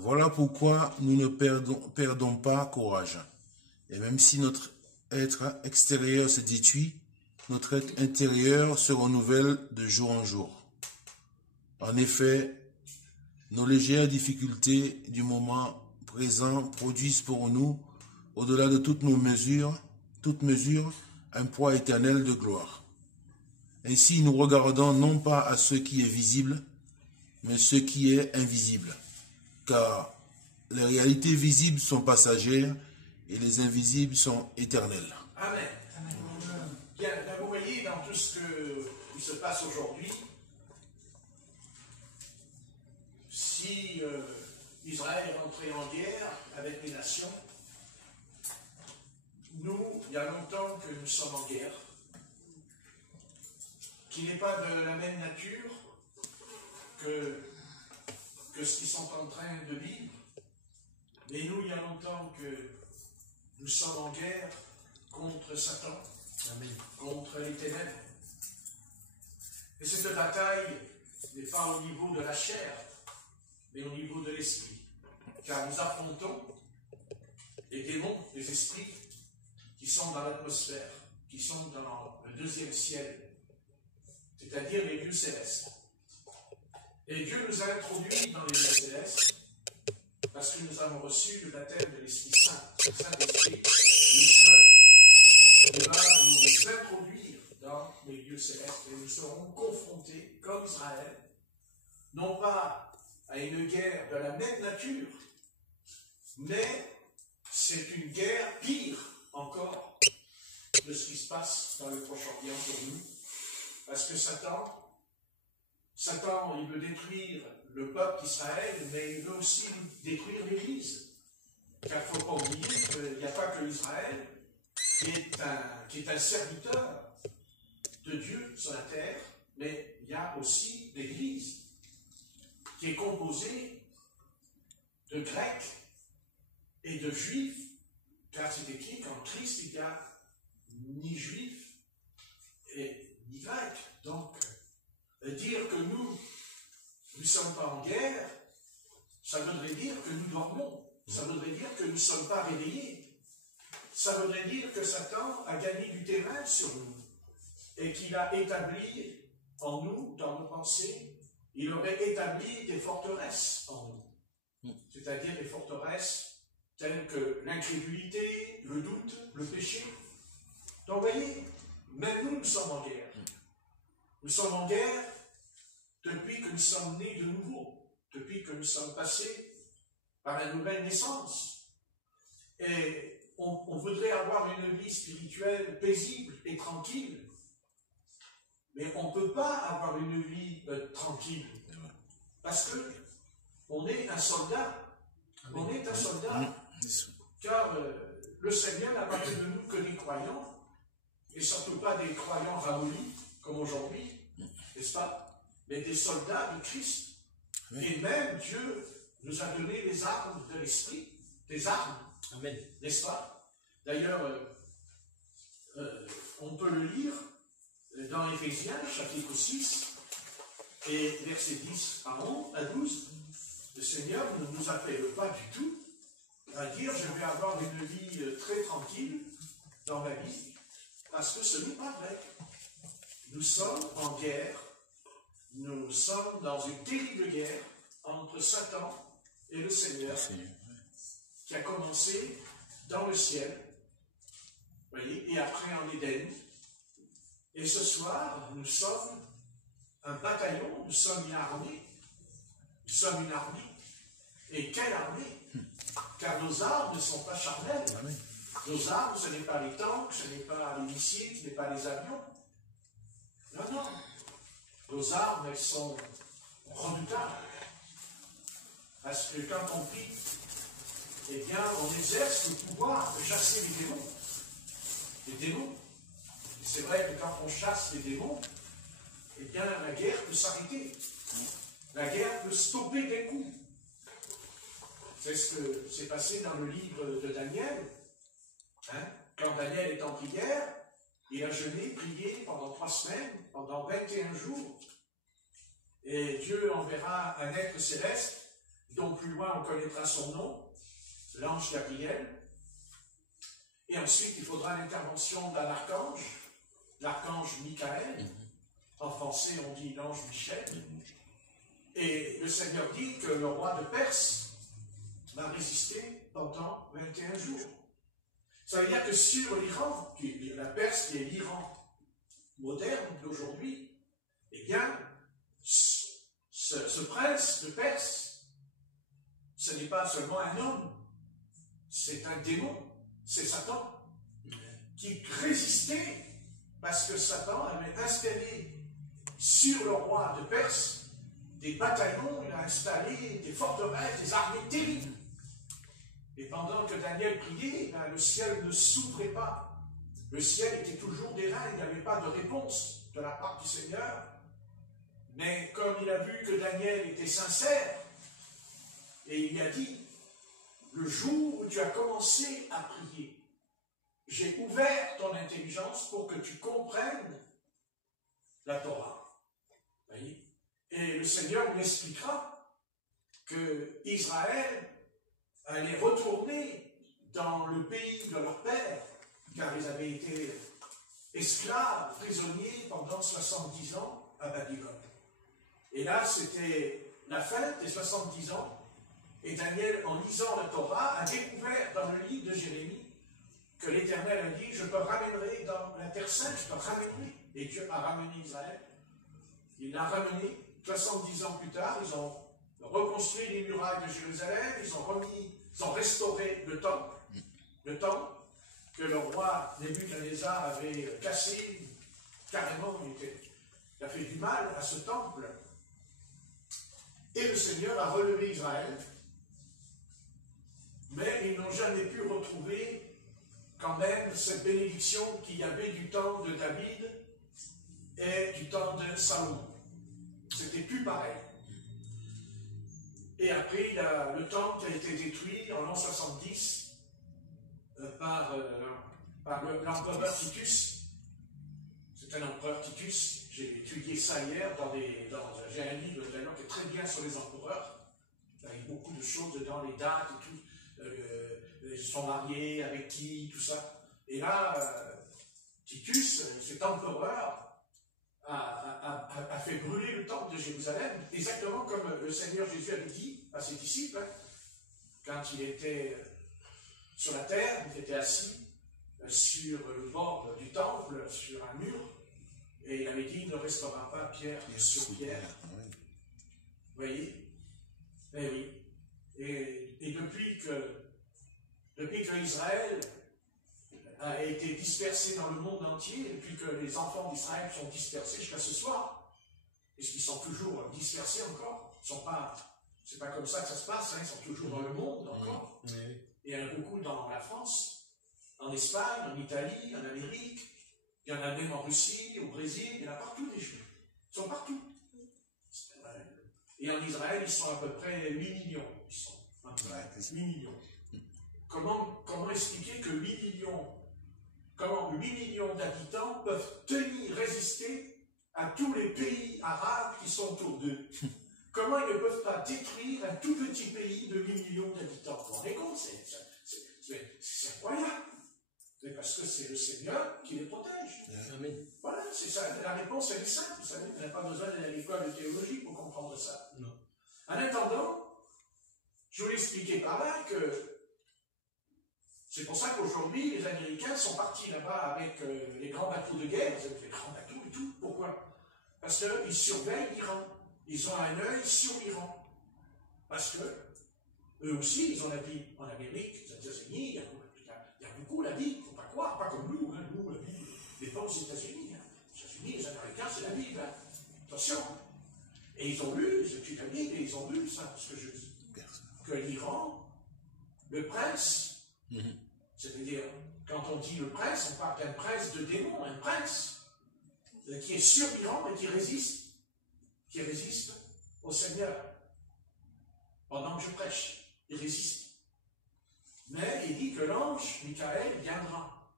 Voilà pourquoi nous ne perdons pas courage. Et même si notre être extérieur se détruit, notre être intérieur se renouvelle de jour en jour. En effet, nos légères difficultés du moment présent produisent pour nous, au-delà de toute mesure, un poids éternel de gloire. Ainsi, nous regardons non pas à ce qui est visible, mais ce qui est invisible. Car les réalités visibles sont passagères et les invisibles sont éternelles. Amen. Bien, vous voyez, dans tout ce qui se passe aujourd'hui, si Israël est rentré en guerre avec les nations, nous, il y a longtemps que nous sommes en guerre, qui n'est pas de la même nature que ce qu'ils sont en train de vivre. Mais nous, il y a longtemps que nous sommes en guerre contre Satan, Amen, contre les ténèbres. Et cette bataille n'est pas au niveau de la chair, mais au niveau de l'esprit. Car nous affrontons les démons, les esprits qui sont dans l'atmosphère, qui sont dans le deuxième ciel, c'est-à-dire les lieux célestes. Et Dieu nous a introduits dans les lieux célestes parce que nous avons reçu le baptême de l'Esprit Saint. Le Saint-Esprit, il va nous introduire dans les lieux célestes et nous serons confrontés, comme Israël, non pas à une guerre de la même nature, mais c'est une guerre pire encore de ce qui se passe dans le Proche-Orient pour nous, parce que Satan, il veut détruire le peuple d'Israël, mais il veut aussi détruire l'Église. Car il ne faut pas oublier qu'il n'y a pas que l'Israël qui est un serviteur de Dieu sur la terre, mais il y a aussi l'Église qui est composée de Grecs et de Juifs, car c'est écrit qu'en Christ il n'y a ni Juifs et ni Grecs. Donc, dire que nous ne sommes pas en guerre, ça voudrait dire que nous dormons. Ça voudrait dire que nous ne sommes pas réveillés. Ça voudrait dire que Satan a gagné du terrain sur nous et qu'il a établi en nous, dans nos pensées, il aurait établi des forteresses en nous. C'est-à-dire des forteresses telles que l'incrédulité, le doute, le péché. Donc, vous voyez, même nous sommes en guerre. Nous sommes en guerre depuis que nous sommes nés de nouveau, depuis que nous sommes passés par la nouvelle naissance. Et on voudrait avoir une vie spirituelle paisible et tranquille, mais on ne peut pas avoir une vie tranquille, parce que on est un soldat. On est un soldat, car le Seigneur n'a pas fait de nous que des croyants, et surtout pas des croyants ramollis, comme aujourd'hui, n'est-ce pas? Mais des soldats de Christ. Amen. Et même Dieu nous a donné les armes de l'esprit, des armes, n'est-ce pas? D'ailleurs, on peut le lire dans Éphésiens, chapitre 6, et versets 10 à 12. Le Seigneur ne nous appelle pas du tout à dire je vais avoir une vie très tranquille dans ma vie, parce que ce n'est pas vrai. Nous sommes en guerre, nous sommes dans une terrible guerre entre Satan et le Seigneur, qui a commencé dans le ciel, voyez, et après en Éden. Et ce soir, nous sommes un bataillon, nous sommes une armée. Nous sommes une armée. Et quelle armée? Car nos armes ne sont pas charnelles. Nos armes, ce n'est pas les tanks, ce n'est pas les missiles, ce n'est pas les avions. Non, non. Nos armes, elles sont redoutables. Parce que quand on prie, eh bien, on exerce le pouvoir de chasser les démons. Les démons. Et c'est vrai que quand on chasse les démons, eh bien, la guerre peut s'arrêter. La guerre peut stopper des coups. C'est ce que s'est passé dans le livre de Daniel. Quand Daniel est en prière, il a jeûné, prié pendant 3 semaines, pendant 21 jours. Et Dieu enverra un être céleste dont plus loin on connaîtra son nom, l'ange Gabriel. Et ensuite, il faudra l'intervention d'un archange, l'archange Michael. En français, on dit l'ange Michel. Et le Seigneur dit que le roi de Perse va résister pendant 21 jours. Ça veut dire que sur l'Iran, la Perse qui est l'Iran moderne d'aujourd'hui, eh bien, ce prince de Perse, ce n'est pas seulement un homme, c'est un démon, c'est Satan, qui résistait parce que Satan avait installé sur le roi de Perse des bataillons, il a installé des forteresses, des armées terribles. Et pendant que Daniel priait, ben, le ciel ne s'ouvrait pas. Le ciel était toujours d'airain, il n'y avait pas de réponse de la part du Seigneur. Mais comme il a vu que Daniel était sincère, et il a dit, le jour où tu as commencé à prier, j'ai ouvert ton intelligence pour que tu comprennes la Torah. Voyez? Et le Seigneur nous expliquera que Israël allait retourner dans le pays de leur père, car ils avaient été esclaves, prisonniers pendant 70 ans à Babylone. Et là, c'était la fin des 70 ans, et Daniel, en lisant la Torah, a découvert dans le livre de Jérémie que l'Éternel a dit, je te ramènerai dans la terre sainte, je te ramènerai. Et Dieu a ramené Israël. Il l'a ramené. 70 ans plus tard, ils ont reconstruit les murailles de Jérusalem, ils ont restauré le temple que le roi Nebuchadnezzar avait cassé, carrément, il a fait du mal à ce temple. Et le Seigneur a relevé Israël, mais ils n'ont jamais pu retrouver quand même cette bénédiction qu'il y avait du temps de David et du temps de Salomon. C'était plus pareil. Et après, le temple a été détruit en l'an 70 par l'empereur Titus. C'est un empereur Titus. J'ai étudié ça hier j'ai un livre d'ailleurs qui est très bien sur les empereurs. Il y a beaucoup de choses dedans, les dates et tout. Ils sont mariés, avec qui, tout ça. Et là, Titus, cet empereur, a fait brûler le temple de Jérusalem, exactement comme le Seigneur Jésus avait dit à ses disciples, quand il était sur la terre, il était assis sur le bord du temple, sur un mur, et il avait dit, il ne restera pas pierre sur pierre. Vous voyez? Eh oui. Et depuis que Israël a été dispersé dans le monde entier, depuis que les enfants d'Israël sont dispersés jusqu'à ce soir, est-ce qu'ils sont toujours dispersés encore? C'est pas comme ça que ça se passe, hein, ils sont toujours dans le monde encore. Et il y en a beaucoup dans la France, en Espagne, en Italie, en Amérique, il y en a même en Russie, au Brésil, il y en a partout des Juifs. Ils sont partout. Et en Israël, ils sont à peu près 8 millions. Ils sont 8 millions. Comment expliquer que 8 millions d'habitants peuvent résister à tous les pays arabes qui sont autour d'eux? Comment ils ne peuvent pas détruire un tout petit pays de 8 millions d'habitants? Vous vous rendez compte? C'est incroyable. C'est parce que c'est le Seigneur qui les protège. Amen. Voilà, c'est ça. La réponse, elle est simple. Vous savez, vous n'avez pas besoin d'aller à l'école de théologie pour comprendre ça. Non. En attendant, je voulais expliquer par là que c'est pour ça qu'aujourd'hui, les Américains sont partis là-bas avec les grands bateaux de guerre, les grands bateaux et tout. Pourquoi? Parce qu'ils surveillent l'Iran. Ils ont un œil sur l'Iran. Parce que eux aussi, ils ont la Bible. En Amérique, aux États-Unis, il y a beaucoup la Bible. Il ne faut pas croire, pas comme nous. Hein, nous, la Bible, mais pas aux États-Unis. Hein. Les États-Unis, les Américains, c'est la Bible. Hein. Attention. Et ils ont lu, ils étudient la Bible et ils ont lu ça, ce que je dis. Que l'Iran, le prince, c'est-à-dire, quand on dit le prince, on parle d'un prince de démons, un prince qui est sur l'Iran et qui résiste au Seigneur. Pendant que je prêche, il résiste. Mais il dit que l'ange Michael viendra.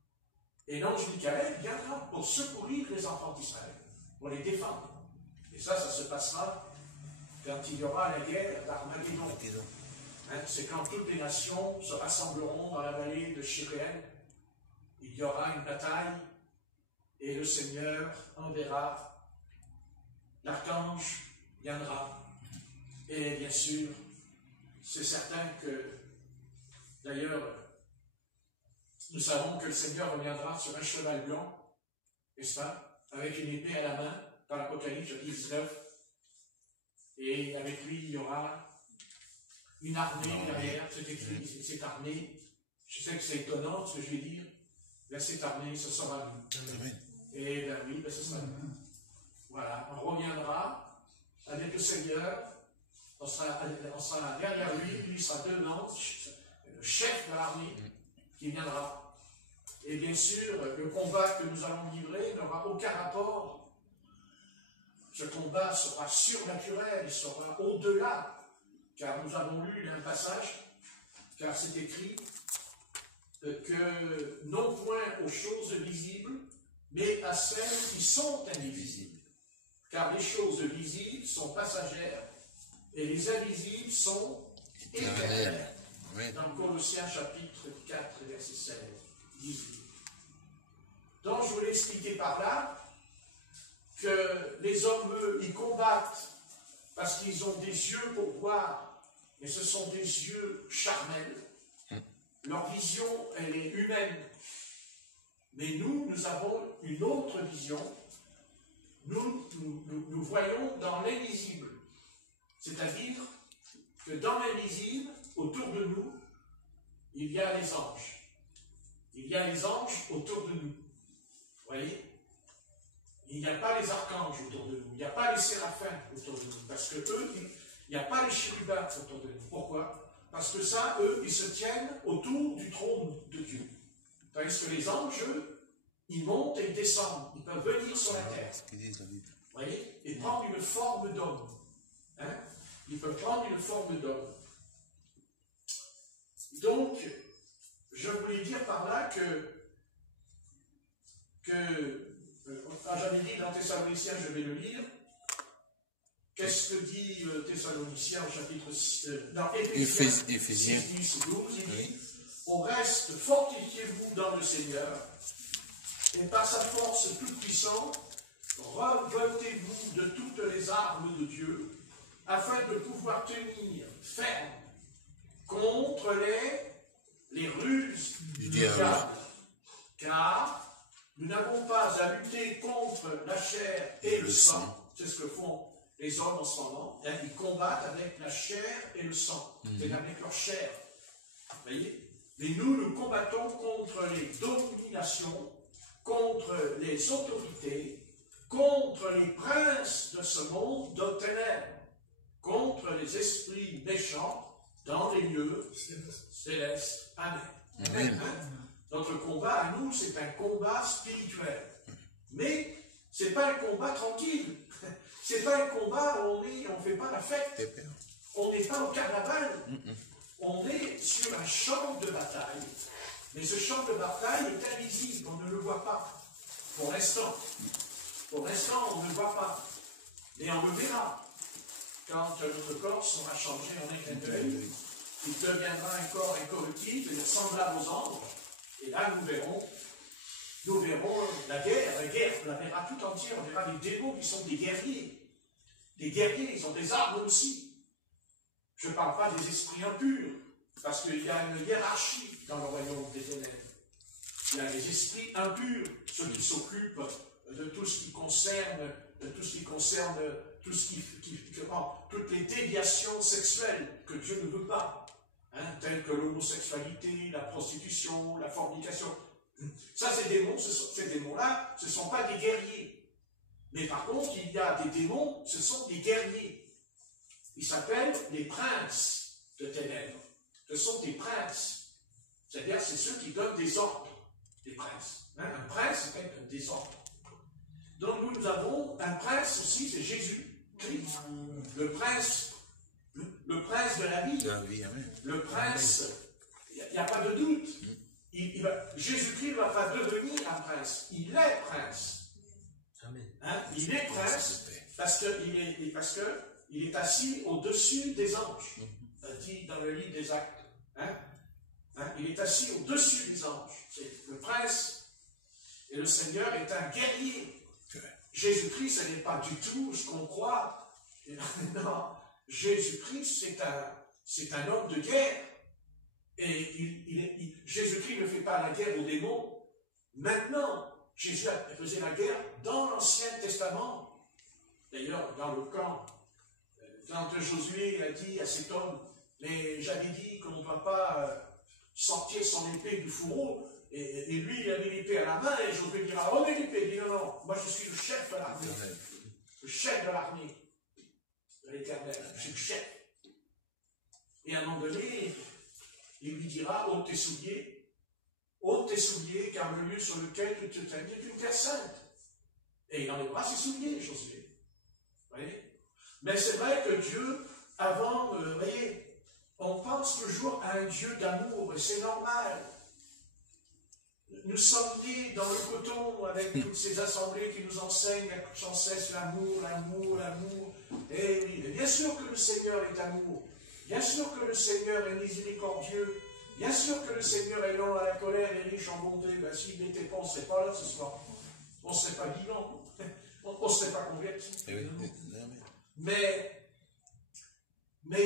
Et l'ange Michael viendra pour secourir les enfants d'Israël, pour les défendre. Et ça se passera quand il y aura la guerre d'Armageddon. Hein, c'est quand toutes les nations se rassembleront dans la vallée de Chirène. Il y aura une bataille et le Seigneur enverra, l'archange viendra. Et bien sûr, c'est certain que, d'ailleurs, nous savons que le Seigneur reviendra sur un cheval blanc, n'est-ce pas, avec une épée à la main, dans l'Apocalypse, chapitre 19. Et avec lui, il y aura une armée derrière, c'est écrit, cette armée. Je sais que c'est étonnant ce que je vais dire, mais cette armée, ce sera nous. Et ben oui, ben ce sera nous. Voilà, on reviendra avec le Seigneur, on sera derrière lui, lui sera devant, le chef de l'armée qui viendra. Et bien sûr, le combat que nous allons livrer n'aura aucun rapport. Ce combat sera surnaturel, il sera au-delà, car nous avons lu un passage, car c'est écrit que non point aux choses visibles, mais à celles qui sont invisibles. Car les choses visibles sont passagères et les invisibles sont éternelles. Dans Colossiens chapitre 4, verset 16, 18. Donc je voulais expliquer par là que les hommes, eux, ils combattent parce qu'ils ont des yeux pour voir, mais ce sont des yeux charnels. Leur vision, elle est humaine. Mais nous avons une autre vision. Nous voyons dans l'invisible. C'est-à-dire que dans l'invisible, autour de nous, il y a les anges. Il y a les anges autour de nous. Vous voyez? Il n'y a pas les archanges autour de nous. Il n'y a pas les séraphins autour de nous. Parce que eux, il n'y a pas les chérubins autour de nous. Pourquoi? Parce que ça, eux, ils se tiennent autour du trône de Dieu. Tandis que les anges, eux, ils montent et ils descendent. Ils peuvent venir sur la terre. Vous voyez? Et prendre une forme d'homme. Hein? Ils peuvent prendre une forme d'homme. Donc, je voulais dire par là que j'avais dit dans Thessaloniciens, je vais le lire. Qu'est-ce que dit Thessaloniciens au chapitre 6, dans Éphésiens 10, 12, il dit, au reste, fortifiez-vous dans le Seigneur, et par sa force toute puissante, revêtez-vous de toutes les armes de Dieu, afin de pouvoir tenir ferme contre les ruses du diable. Car nous n'avons pas à lutter contre la chair et le sang. C'est ce que font les hommes en ce moment. Ils combattent avec la chair et le sang. C'est avec leur chair. Vous voyez? Mais nous combattons contre les dominations, contre les autorités, contre les princes de ce monde de ténèbres, contre les esprits méchants dans les lieux célestes. Amen. Amen. Notre combat à nous, c'est un combat spirituel. Mais ce n'est pas un combat tranquille. Ce n'est pas un combat où on ne fait pas la fête. On n'est pas au carnaval. On est sur un champ de bataille. Mais ce champ de bataille est invisible. On ne le voit pas. Pour l'instant. Pour l'instant, on ne le voit pas. Mais on le verra. Quand notre corps sera changé en un clin d'œil, il deviendra un corps incorruptible et semblable aux anges. Et là, nous verrons la guerre, on la verra tout entière, on verra les démons qui sont des guerriers. Des guerriers, ils ont des armes aussi. Je ne parle pas des esprits impurs, parce qu'il y a une hiérarchie dans le royaume des ténèbres. Il y a les esprits impurs, ceux qui s'occupent de tout ce qui concerne, toutes les déviations sexuelles que Dieu ne veut pas. Telles que l'homosexualité, la prostitution, la fornication. Ça, ces démons, ces démons-là, ce ne sont pas des guerriers. Mais par contre, il y a des démons, ce sont des guerriers. Ils s'appellent les princes de ténèbres. Ce sont des princes. C'est-à-dire, c'est ceux qui donnent des ordres, des princes. Un prince, c'est quelqu'un des ordres. Donc, nous avons un prince aussi, c'est Jésus-Christ. Le prince de la vie. Le prince, il n'y a pas de doute. Jésus-Christ ne va pas devenir un prince. Il est prince. Il est prince parce que il est assis au-dessus des anges, dit dans le livre des Actes. Il est assis au-dessus des anges. C'est le prince et le Seigneur est un guerrier. Jésus-Christ, ce n'est pas du tout ce qu'on croit. Non, Jésus-Christ, c'est un homme de guerre. Et Jésus-Christ ne fait pas la guerre aux démons. Maintenant, Jésus faisait la guerre dans l'Ancien Testament. D'ailleurs, dans le camp, quand Josué a dit à cet homme, mais j'avais dit qu'on ne doit pas sortir son épée du fourreau, et lui, il avait l'épée à la main, et Josué dira, oh, mais l'épée, il dit, non, non, moi je suis le chef de l'armée. Le chef de l'armée de l'Éternel. Je suis le chef. Et à un moment donné, il lui dira, ôte tes souliers, car le lieu sur lequel tu te tiens est une terre sainte. Et il enlèvera ses souliers, Josué. Vous voyez? Mais c'est vrai que Dieu, avant, vous voyez, on pense toujours à un Dieu d'amour, et c'est normal. Nous sommes nés dans le coton avec toutes ces assemblées qui nous enseignent sans cesse l'amour, l'amour, l'amour. Et oui, bien sûr que le Seigneur est amour. Bien sûr que le Seigneur est miséricordieux. Bien sûr que le Seigneur est lent à la colère et riche en bonté. Ben, s'il n'était pas, on ne serait pas là ce soir. On ne serait pas vivant. On ne serait pas converti. Mais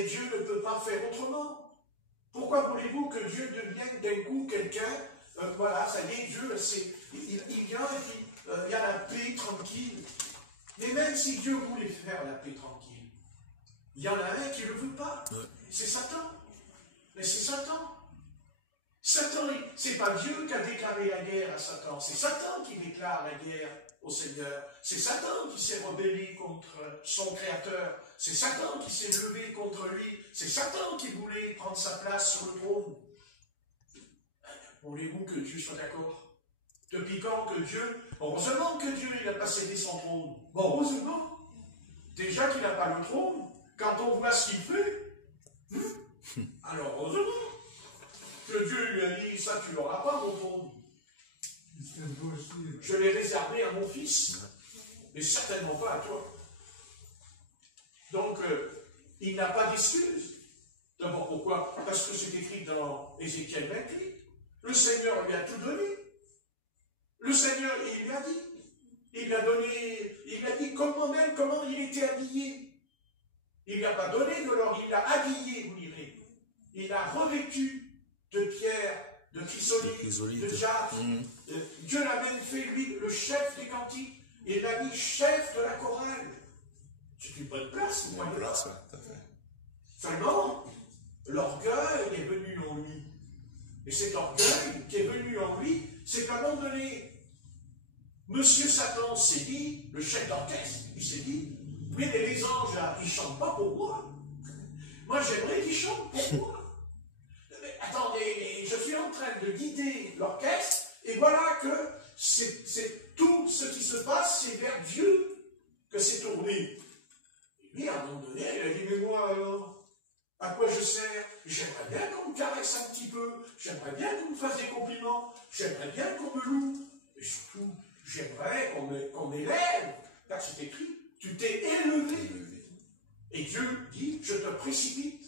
Dieu ne peut pas faire autrement. Pourquoi voulez-vous que Dieu devienne d'un coup quelqu'un, voilà, ça y est, Dieu, il vient et puis il y a la paix tranquille. Mais même si Dieu voulait faire la paix tranquille, il y en a un qui ne le veut pas. C'est Satan. Mais c'est Satan. Satan, c'est pas Dieu qui a déclaré la guerre à Satan, c'est Satan qui déclare la guerre au Seigneur. C'est Satan qui s'est rebellé contre son Créateur. C'est Satan qui s'est levé contre lui. C'est Satan qui voulait prendre sa place sur le trône. Voulez-vous que Dieu soit d'accord? Depuis quand que Dieu... Heureusement que Dieu il a pas cédé son trône. Bon, heureusement. Déjà qu'il n'a pas le trône, quand on voit ce qu'il fait, alors heureusement que Dieu lui a dit, ça tu l'auras pas mon trône. Je l'ai réservé à mon fils, mais certainement pas à toi. Donc, il n'a pas d'excuse. D'abord, pourquoi? Parce que c'est écrit dans Ézéchiel 28. Le Seigneur lui a tout donné. Le Seigneur, il lui a dit. Il lui a donné, il lui a dit comment il était habillé. Il ne lui a pas donné de l'or, il l'a habillé, vous direz. Il l'a revêtu de pierre, de chrysolite, de jade. Dieu l'a même fait, lui, le chef des cantiques. Il l'a mis chef de la chorale. C'est une bonne place, vous voyez. Seulement, l'orgueil est venu en lui. Et cet orgueil qui est venu en lui, c'est qu'à un moment donné, Monsieur Satan s'est dit, le chef d'orchestre, il s'est dit, mais les anges là, ils ne chantent pas pour moi. Moi j'aimerais qu'ils chantent pour moi. Mais attendez, je suis en train de guider l'orchestre, et voilà que c'est tout ce qui se passe, c'est vers Dieu que c'est tourné. Et lui, à un moment donné, il a dit, mais moi alors, à quoi je sers? J'aimerais bien qu'on me caresse un petit peu, j'aimerais bien qu'on me fasse des compliments, j'aimerais bien qu'on me loue, et surtout, j'aimerais qu'on m'élève, car c'est écrit, tu t'es élevé. Et Dieu dit, je te précipite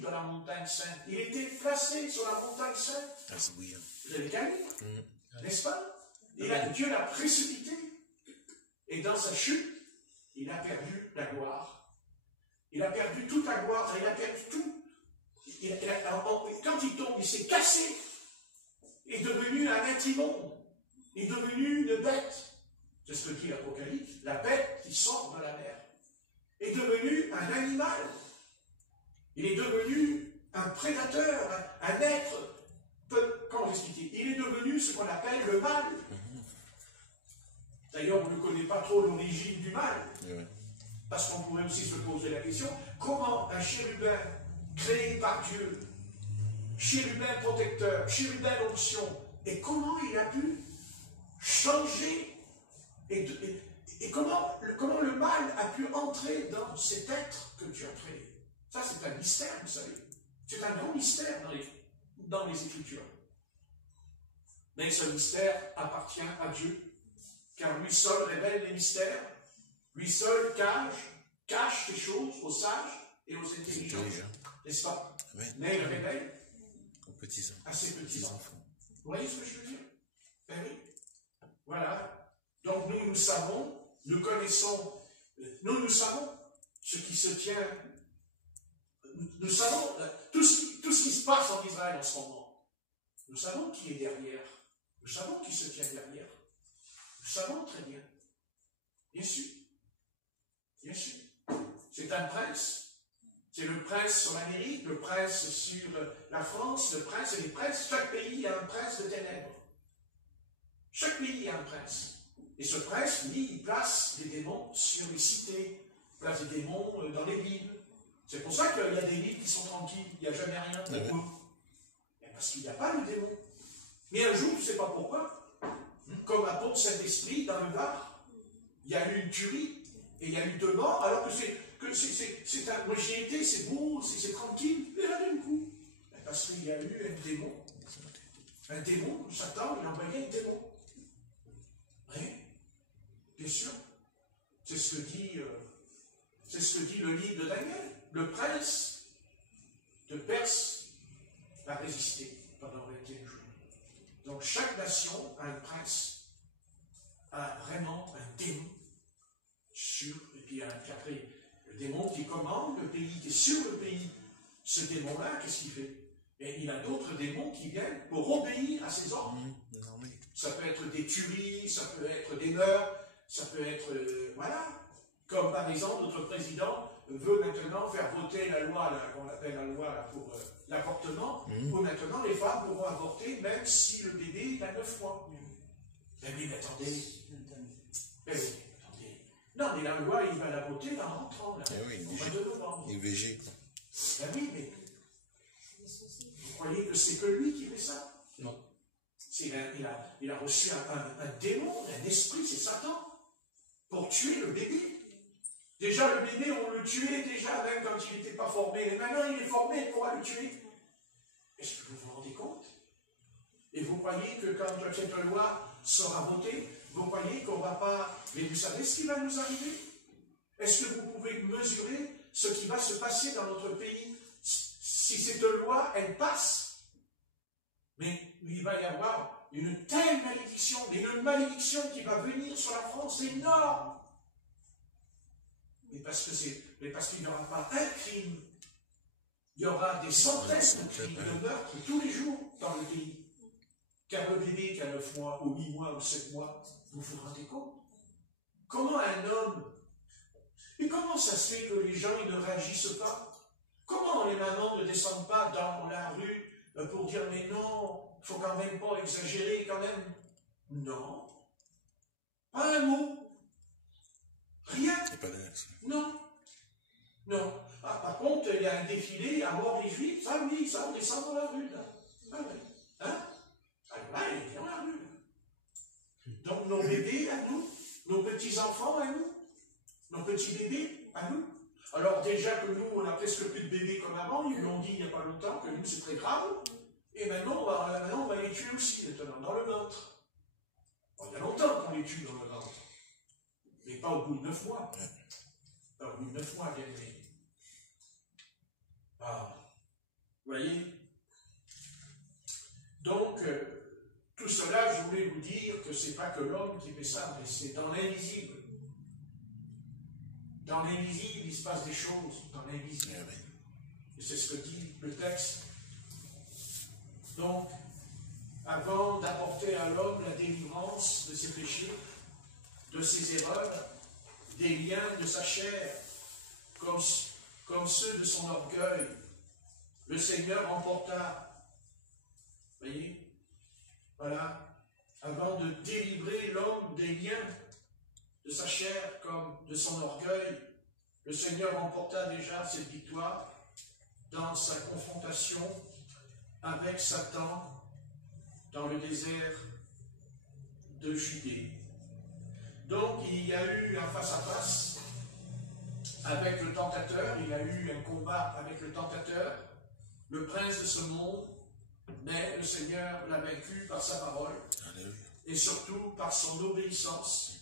de la montagne sainte. Il était placé sur la montagne sainte. Vous avez qu'à lire, n'est-ce pas? Dieu l'a précipité. Et dans sa chute, il a perdu la gloire. Il a perdu toute la gloire, il a perdu tout. Quand il tombe, il s'est cassé. Il est devenu un antimonde. Il est devenu une bête. C'est ce que dit l'Apocalypse. La bête qui sort de la mer est devenu un animal. Il est devenu un prédateur, un être. Comment expliquer? Il est devenu ce qu'on appelle le mal. D'ailleurs, on ne connaît pas trop l'origine du mal. Parce qu'on pourrait aussi se poser la question, comment un chérubin créé par Dieu, chérubin protecteur, chérubin d'onction, et comment il a pu changer, et comment le mal a pu entrer dans cet être que Dieu a créé. Ça, c'est un mystère, vous savez. C'est un grand mystère dans les Écritures. Mais ce mystère appartient à Dieu, car lui seul révèle les mystères, lui seul cache cache des choses aux sages et aux intelligents. N'est-ce pas? Amen. Mais il révèle Aux petits à ses petits-enfants. enfants. Vous voyez ce que je veux dire? Ben oui. Voilà. Donc nous savons, nous connaissons, nous savons ce qui se tient. Nous savons tout ce qui se passe en Israël en ce moment. Nous savons qui est derrière. Nous savons qui se tient derrière. Nous savons très bien. Bien sûr. Bien sûr. C'est un prince. C'est le prince sur l'Amérique, le prince sur la France, le prince et les princes. Chaque pays a un prince de ténèbres. Chaque pays a un prince. Et ce prince, lui, il place des démons sur les cités, il place des démons dans les villes. C'est pour ça qu'il y a des villes qui sont tranquilles, il n'y a jamais rien. Parce qu'il n'y a pas de démon. Mais un jour, je ne sais pas pourquoi, comme à Pont-Saint-Esprit, dans le Var, il y a eu une tuerie, et il y a eu 2 morts, alors que moi j'y ai été, c'est beau, c'est tranquille, et là d'un coup, parce qu'il y a eu un démon. Un démon, Satan, il a envoyé un démon. Oui, bien sûr. C'est ce que dit le livre de Daniel. Le prince de Perse a résisté pendant 21 jours. Donc chaque nation a un prince, a vraiment un démon et puis après, le démon qui commande le pays, qui est sur le pays. Ce démon-là, qu'est-ce qu'il fait? Et il a d'autres démons qui viennent pour obéir à ses ordres. Ça peut être des tueries, ça peut être des meurtres, ça peut être, voilà. Comme par exemple, notre président veut maintenant faire voter la loi, qu'on appelle la loi pour l'avortement, où maintenant les femmes pourront avorter même si le bébé a 9 mois. Mais oui, mais attendez. Mais oui, attendez. Non, mais la loi, il va la voter en rentrant, là, au mois de novembre. IVG, quoi. Ben oui, mais vous croyez que c'est que lui qui fait ça? Non. Il a reçu un démon, un esprit, c'est Satan, pour tuer le bébé. Déjà, le bébé, on le tuait déjà, même quand il n'était pas formé. Et maintenant, il est formé, il pourra le tuer. Est-ce que vous vous rendez compte? Et vous croyez que quand cette loi sera votée, vous croyez qu'on ne va pas... Mais vous savez ce qui va nous arriver? Est-ce que vous pouvez mesurer ce qui va se passer dans notre pays si cette loi, elle passe? Mais il va y avoir une telle malédiction, mais une malédiction qui va venir sur la France énorme. Mais parce qu'il n'y aura pas un crime, il y aura des centaines de crimes, de meurtres tous les jours dans le pays. Car le bébé qui a 9 mois, ou 8 mois, ou 7 mois, vous vous rendez compte? Comment un homme, et comment ça se fait que les gens ils ne réagissent pas? Comment les mamans ne descendent pas dans la rue pour dire mais non, il ne faut quand même pas exagérer quand même? Non. Pas un mot. Rien. Non. Non. Ah, par contre, il y a un défilé à mort les Juifs, ça oui, ça on descend dans la rue là. Ah oui. Hein? Alors là, il est dans la rue. Donc nos bébés à nous, nos petits-enfants à nous, nos petits bébés à nous. Alors déjà que nous, on a presque plus de bébés comme avant, ils l'ont dit il n'y a pas longtemps que nous c'est très grave, et maintenant on va les tuer aussi maintenant, dans le ventre. Bon, il y a longtemps qu'on les tue dans le ventre, mais pas au bout de 9 mois. Pas au bout de 9 mois, bien aimé. Ah, vous voyez? Donc, tout cela, je voulais vous dire que ce n'est pas que l'homme qui fait ça, mais c'est dans l'invisible. Dans l'invisible, il se passe des choses, dans l'invisible. Et c'est ce que dit le texte. Donc, avant d'apporter à l'homme la délivrance de ses péchés, de ses erreurs, des liens de sa chair, comme ceux de son orgueil, le Seigneur emporta. Vous voyez? Voilà. Avant de délivrer l'homme des liens de sa chair comme de son orgueil, le Seigneur remporta déjà cette victoire dans sa confrontation avec Satan dans le désert de Judée. Donc il y a eu un face-à-face avec le tentateur, il y a eu un combat avec le tentateur, le prince de ce monde, mais le Seigneur l'a vaincu par sa parole et surtout par son obéissance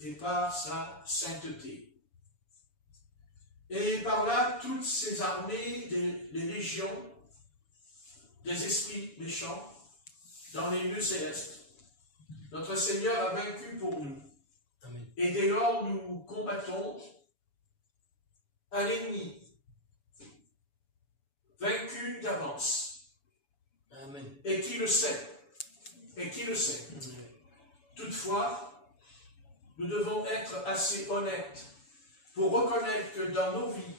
et par sa sainteté. et par là toutes ces armées, les légions des esprits méchants dans les lieux célestes. Notre Seigneur a vaincu pour nous. Amen. Et dès lors, nous combattons un ennemi vaincu d'avance. Amen. Et qui le sait. Et qui le sait. Toutefois, nous devons être assez honnêtes pour reconnaître que dans nos vies,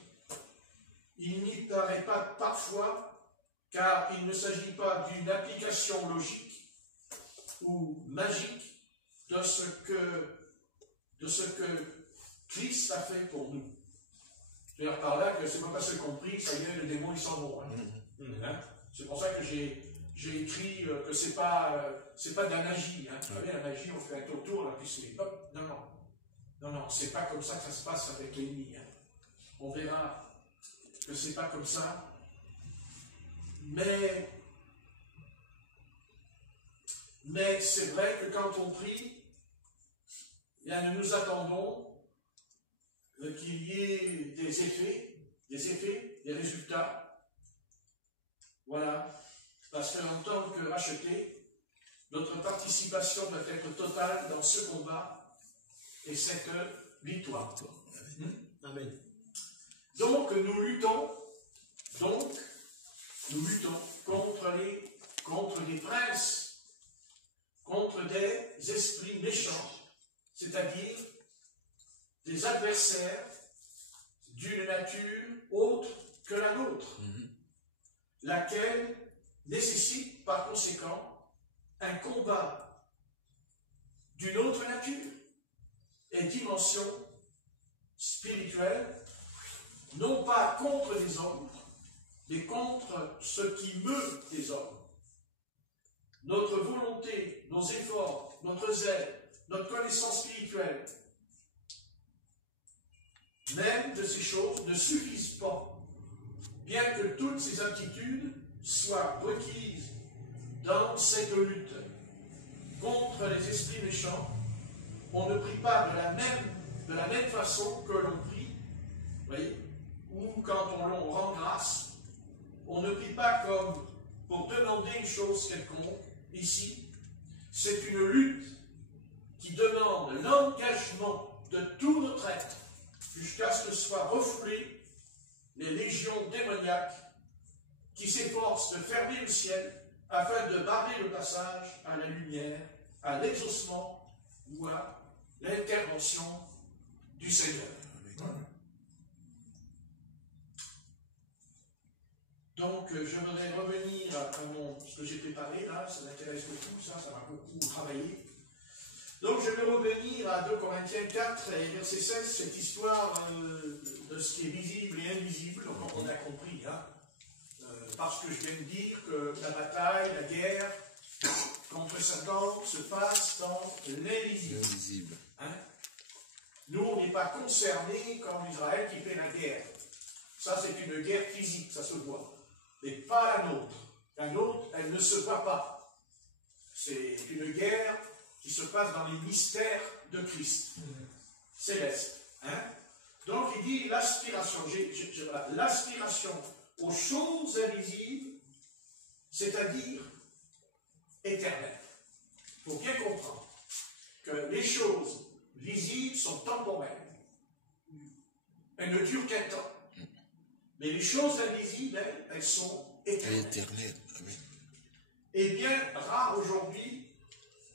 il n'y paraît pas parfois, car il ne s'agit pas d'une application logique ou magique de ce que Christ a fait pour nous. Je veux dire par là que c'est pas parce qu'on prie, ça y est, les démons ils s'en vont. Hein? C'est pour ça que j'ai écrit que c'est pas de la magie. Hein? Vous savez, la magie, on fait un tour, là, puis c'est hop, non, c'est pas comme ça que ça se passe avec l'ennemi. Hein? On verra que c'est pas comme ça. Mais c'est vrai que quand on prie, bien, nous nous attendons qu'il y ait des effets, des résultats. Voilà. Parce qu'en tant que rachetés, notre participation doit être totale dans ce combat et cette victoire. Amen. Donc, nous luttons contre les princes, contre des esprits méchants, c'est-à-dire des adversaires d'une nature autre que la nôtre, laquelle nécessite par conséquent un combat d'une autre nature et dimension spirituelle, non pas contre les hommes, mais contre ce qui meut les hommes. Notre volonté, nos efforts, notre zèle, notre connaissance spirituelle, même de ces choses ne suffisent pas, bien que toutes ces aptitudes soient requises dans cette lutte contre les esprits méchants. On ne prie pas de la même façon que l'on prie, voyez, ou quand on rend grâce, on ne prie pas comme pour demander une chose quelconque. Ici, c'est une lutte qui demande l'engagement de tout notre être jusqu'à ce que soient refoulées les légions démoniaques qui s'efforcent de fermer le ciel afin de barrer le passage à la lumière, à l'exaucement ou à l'intervention du Seigneur. Donc, je voudrais revenir à ce que j'ai préparé, là, ça m'intéresse beaucoup, ça m'a beaucoup travaillé. Donc, je vais revenir à 2 Corinthiens 4 et verset 16, cette histoire de ce qui est visible et invisible, donc on a compris, hein, parce que je viens de dire que la bataille, la guerre contre Satan se passe dans l'invisible. Hein? Nous, on n'est pas concernés comme Israël qui fait la guerre. Ça, c'est une guerre physique, ça se voit. Mais pas la nôtre. La nôtre, elle ne se voit pas. C'est une guerre qui se passe dans les mystères de Christ, céleste. Hein? Donc, il dit l'aspiration. L'aspiration aux choses invisibles, c'est-à-dire éternelles. Il faut bien comprendre que les choses visibles sont temporelles. Elles ne durent qu'un temps. Mais les choses invisibles, elles sont éternelles. Et bien rare aujourd'hui,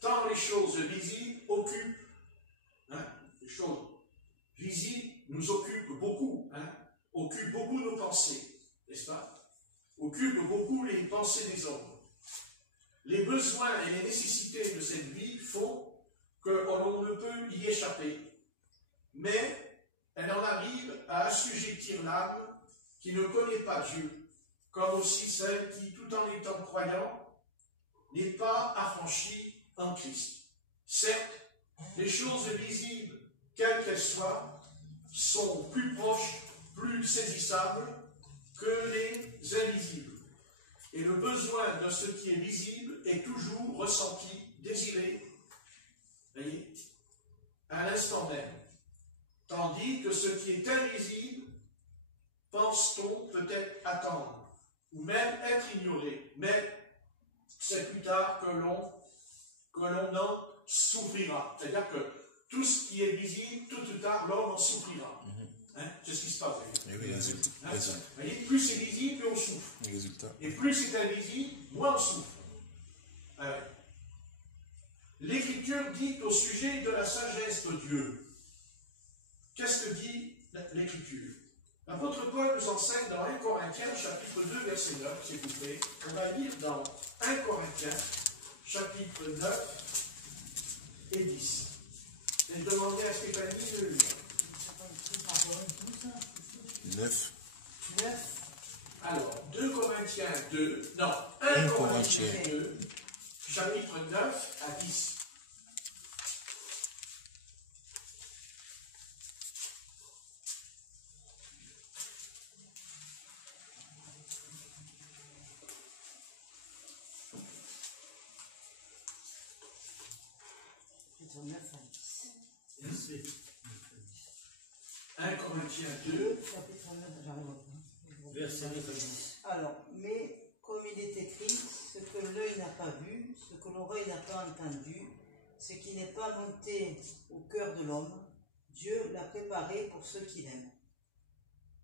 tant les choses visibles occupent, hein, les choses visibles nous occupent beaucoup, hein, occupent beaucoup nos pensées, n'est-ce pas? Occupent beaucoup les pensées des hommes. Les besoins et les nécessités de cette vie font qu'on ne peut y échapper, mais elle en arrive à assujettir l'âme qui ne connaît pas Dieu, comme aussi celle qui, tout en étant croyant, n'est pas affranchie en Christ. Certes, les choses visibles, quelles qu'elles soient, sont plus proches, plus saisissables que les invisibles. Et le besoin de ce qui est visible est toujours ressenti, désiré, voyez, à l'instant même. Tandis que ce qui est invisible ou même être ignoré. Mais c'est plus tard que l'on en souffrira. C'est-à-dire que tout ce qui est visible, tout ou tard, l'homme en souffrira. Hein? C'est ce qui se passe. Et oui, résultat. Hein? Vous voyez, plus c'est visible, plus on souffre. Résultat. Et plus c'est invisible, moins on souffre. Ah ouais. L'Écriture dit au sujet de la sagesse de Dieu. Qu'est-ce que dit l'Écriture? L'apôtre Paul nous enseigne dans 1 Corinthiens, chapitre 2, verset 9, s'il vous plaît. On va lire dans 1 Corinthiens, chapitre 9 et 10. Et demander à Stéphanie de lire. 9. Alors, 2 Corinthiens 2, non, 1 Corinthiens 2, chapitre 9 à 10. Chapitre 9 à 10. 1 Corinthiens 2, Chapitre 9, j'arrive au Verset 9 à 10. Alors, mais comme il est écrit, ce que l'œil n'a pas vu, ce que l'oreille n'a pas entendu, ce qui n'est pas monté au cœur de l'homme, Dieu l'a préparé pour ceux qui l'aiment.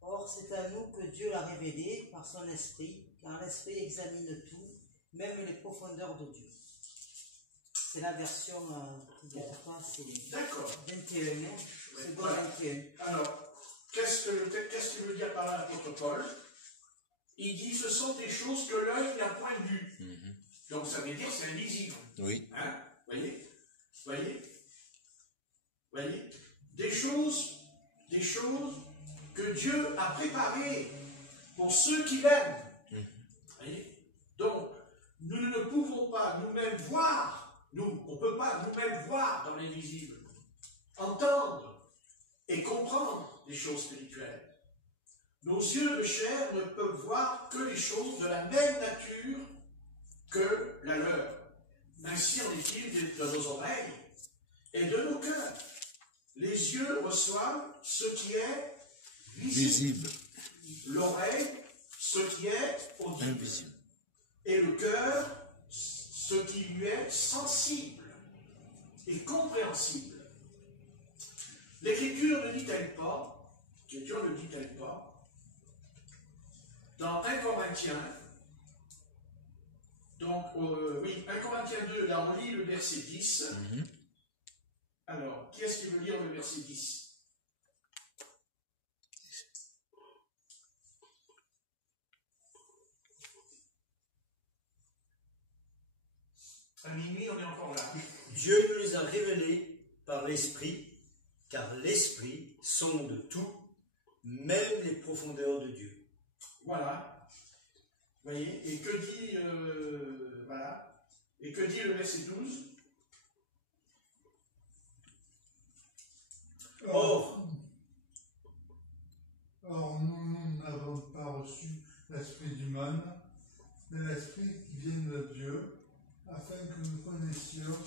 Or, c'est à nous que Dieu l'a révélé par son esprit, car l'esprit examine tout, même les profondeurs de Dieu. C'est la version qui dit quoi, c'est d'accord. 21, hein, c'est bon, Voilà. 21. Alors, qu'est-ce qu'il veut dire par là l'apôtre Paul? Il dit ce sont des choses que l'œil n'a point vues. Donc ça veut dire que c'est invisible. Oui. Hein? Voyez? Des choses que Dieu a préparées pour ceux qui l'aiment. Voyez? Donc, nous ne pouvons pas nous-mêmes voir, on ne peut pas nous-mêmes voir dans l'invisible, entendre et comprendre les choses spirituelles. Nos yeux de chair ne peuvent voir que les choses de la même nature que la leur. Ainsi en est-il de nos oreilles et de nos cœurs. Les yeux reçoivent ce qui est visible. L'oreille, ce qui est audible. Invisible. Et le cœur, ce qui lui est sensible et compréhensible. L'Écriture ne dit-elle pas, dans 1 Corinthiens, donc, 1 Corinthiens 2, là on lit le verset 10. Alors, qui est-ce qui veut lire le verset 10? À minuit, on est encore là. Dieu nous les a révélés par l'Esprit, car l'Esprit sonde tout, même les profondeurs de Dieu. Voilà. Vous voyez? Et que dit, Et que dit le verset 12? Or, nous n'avons pas reçu l'esprit du monde, mais l'esprit qui vient de Dieu, afin que nous connaissions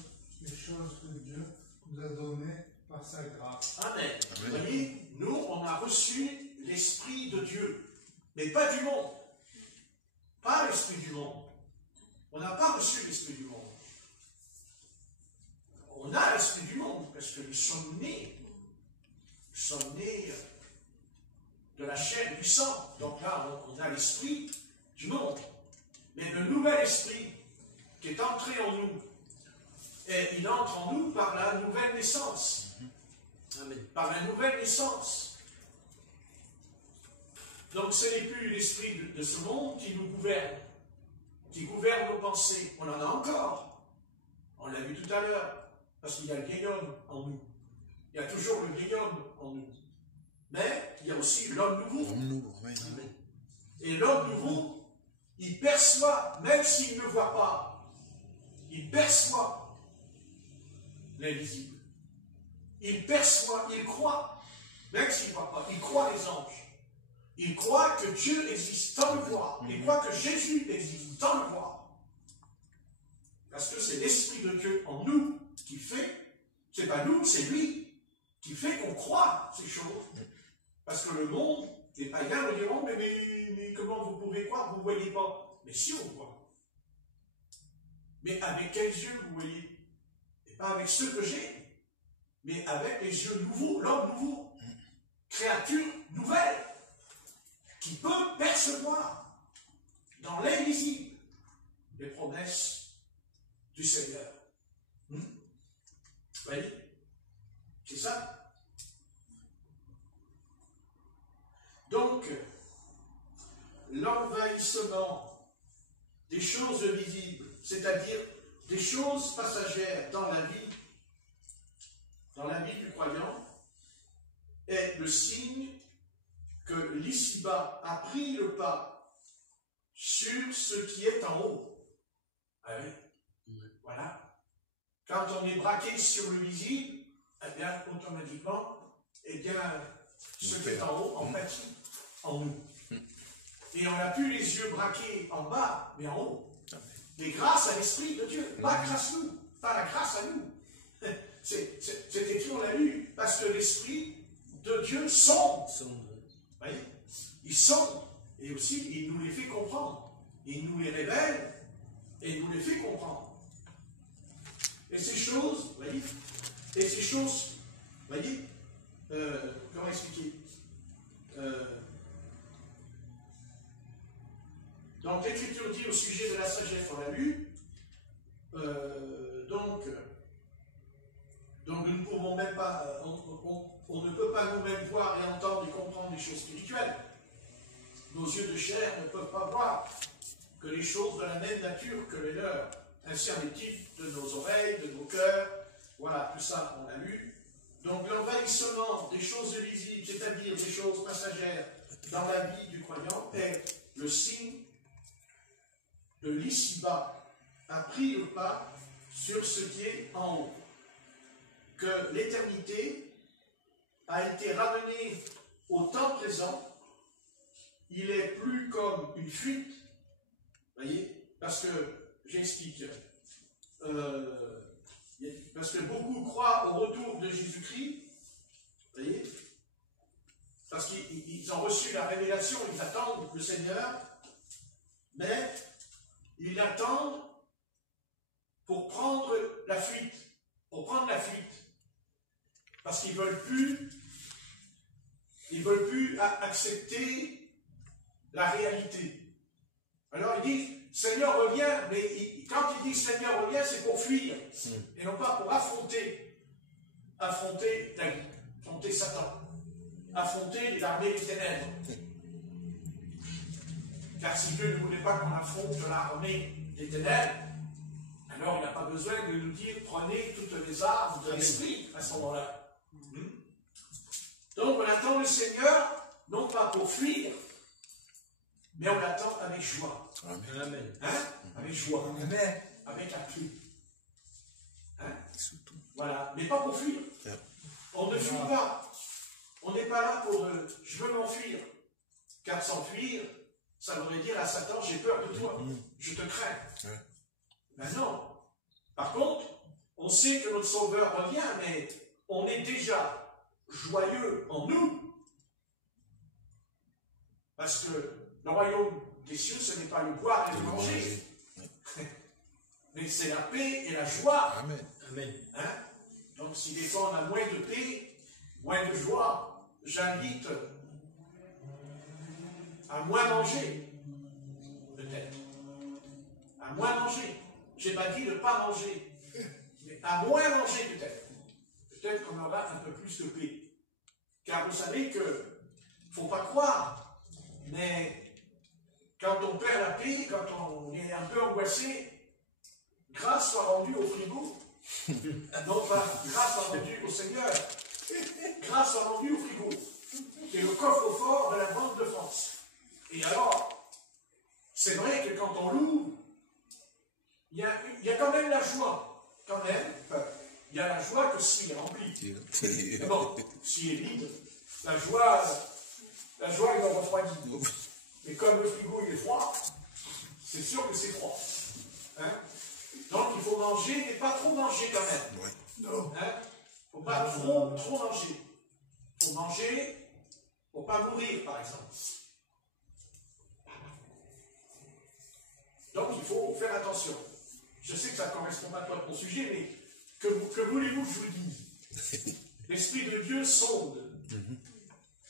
les choses que Dieu nous a données par sa grâce. Amen. Vous voyez, nous, on a reçu l'Esprit de Dieu, mais pas du monde. Pas l'Esprit du monde. On n'a pas reçu l'Esprit du monde. On a l'Esprit du monde, parce que nous sommes nés de la chair et du sang. Donc là, on a l'Esprit du monde. Mais le nouvel Esprit qui est entré en nous, et il entre en nous par la nouvelle naissance. Amen. Par la nouvelle naissance. Donc ce n'est plus l'esprit de ce monde qui nous gouverne, qui gouverne nos pensées. On en a encore. On l'a vu tout à l'heure, parce qu'il y a le vieil homme en nous. Il y a toujours le vieil homme en nous. Mais il y a aussi l'homme nouveau. Amen. Et l'homme nouveau, il perçoit, même s'il ne voit pas, il perçoit l'invisible. Il perçoit, il croit, même s'il ne voit pas, il croit les anges. Il croit que Dieu existe, tant le voir. Il croit que Jésus existe, tant le voir. Parce que c'est l'Esprit de Dieu en nous qui fait, c'est pas nous, c'est lui, qui fait qu'on croit ces choses. Parce que le monde Les païens me diront, mais comment vous pouvez croire, vous ne voyez pas? Mais si, on voit. Mais avec quels yeux vous voyez? Et pas avec ceux que j'ai, mais avec les yeux nouveaux, l'homme nouveau, créature nouvelle, qui peut percevoir dans l'invisible les promesses du Seigneur. Vous voyez? C'est ça. Donc, l'envahissement des choses visibles, c'est-à-dire des choses passagères dans la vie du croyant, est le signe que l'ici-bas a pris le pas sur ce qui est en haut. Ah oui. Voilà. Quand on est braqué sur le visible, eh bien, automatiquement, eh bien, ce qui est en haut en pâtit en nous. Et on n'a plus les yeux braqués en bas, mais en haut. Mais grâce à l'Esprit de Dieu, pas grâce à nous, pas la grâce à nous. C'est écrit, on l'a lu, parce que l'Esprit de Dieu sonde. Vous voyez? Il sonde, et aussi il nous les fait comprendre. Il nous les révèle, et il nous les fait comprendre. Et ces choses, vous voyez, comment expliquer? Donc l'Écriture dit au sujet de la sagesse, on l'a lu, donc nous ne pouvons même pas, on ne peut pas nous-mêmes voir et entendre et comprendre les choses spirituelles. Nos yeux de chair ne peuvent pas voir que les choses de la même nature que les leurs. Ainsi en est-il de nos oreilles, de nos cœurs. Voilà, tout ça, on l'a lu. Donc l'envahissement des choses visibles, c'est-à-dire des choses passagères dans la vie du croyant, est le signe de l'ici-bas a pris le pas sur ce qui est en haut. Que l'éternité a été ramenée au temps présent, il est plus comme une fuite, voyez, parce que, j'explique, parce que beaucoup croient au retour de Jésus-Christ, voyez, parce qu'ils ont reçu la révélation, ils attendent le Seigneur, mais ils l'attendent pour prendre la fuite, parce qu'ils ne veulent plus accepter la réalité. Alors ils disent, Seigneur revient, mais quand ils disent Seigneur revient, c'est pour fuir, et non pas pour affronter Satan, affronter l'armée des ténèbres. Car si Dieu ne voulait pas qu'on affronte l'armée des ténèbres, alors il n'a pas besoin de nous dire prenez toutes les armes de l'esprit à ce moment-là. Donc on attend le Seigneur, non pas pour fuir, mais on l'attend avec joie. Amen. Hein? Avec joie. Amen. Avec appui. Hein? Voilà. Mais pas pour fuir. On ne fuit pas. On n'est pas là pour je veux m'enfuir. Car s'enfuir, ça voudrait dire à Satan, j'ai peur de toi. Je te crains. Ben non. Par contre, on sait que notre Sauveur revient, mais on est déjà joyeux en nous. Parce que le royaume des cieux, ce n'est pas le boire et le manger. Mais c'est la paix et la joie. Amen. Amen. Hein? Donc si des fois on a moins de paix, moins de joie, j'invite à moins manger. Peut-être. À moins manger. Je n'ai pas dit de ne pas manger. Mais à moins manger peut-être. Peut-être qu'on aura un peu plus de paix. Car vous savez que, il ne faut pas croire, mais quand on perd la paix, quand on est un peu angoissé, grâce soit rendue au frigo. Non pas grâce soit rendue au Seigneur. Grâce soit rendue au frigo. Qui est le coffre-fort de la Banque de France. Et alors, c'est vrai que quand on l'ouvre, il y a quand même la joie. Quand même, il y a la joie que s'il est rempli. Mais bon, s'il est vide, la joie il va refroidir. Mais comme le frigo il est froid, c'est sûr que c'est froid. Hein? Donc il faut manger, mais pas trop manger quand même. Il ne faut pas trop manger. Il faut manger pour ne pas mourir, par exemple. Donc il faut faire attention. Je sais que ça ne correspond pas à ton sujet, mais que voulez-vous que je vous dise? L'Esprit de Dieu sonde.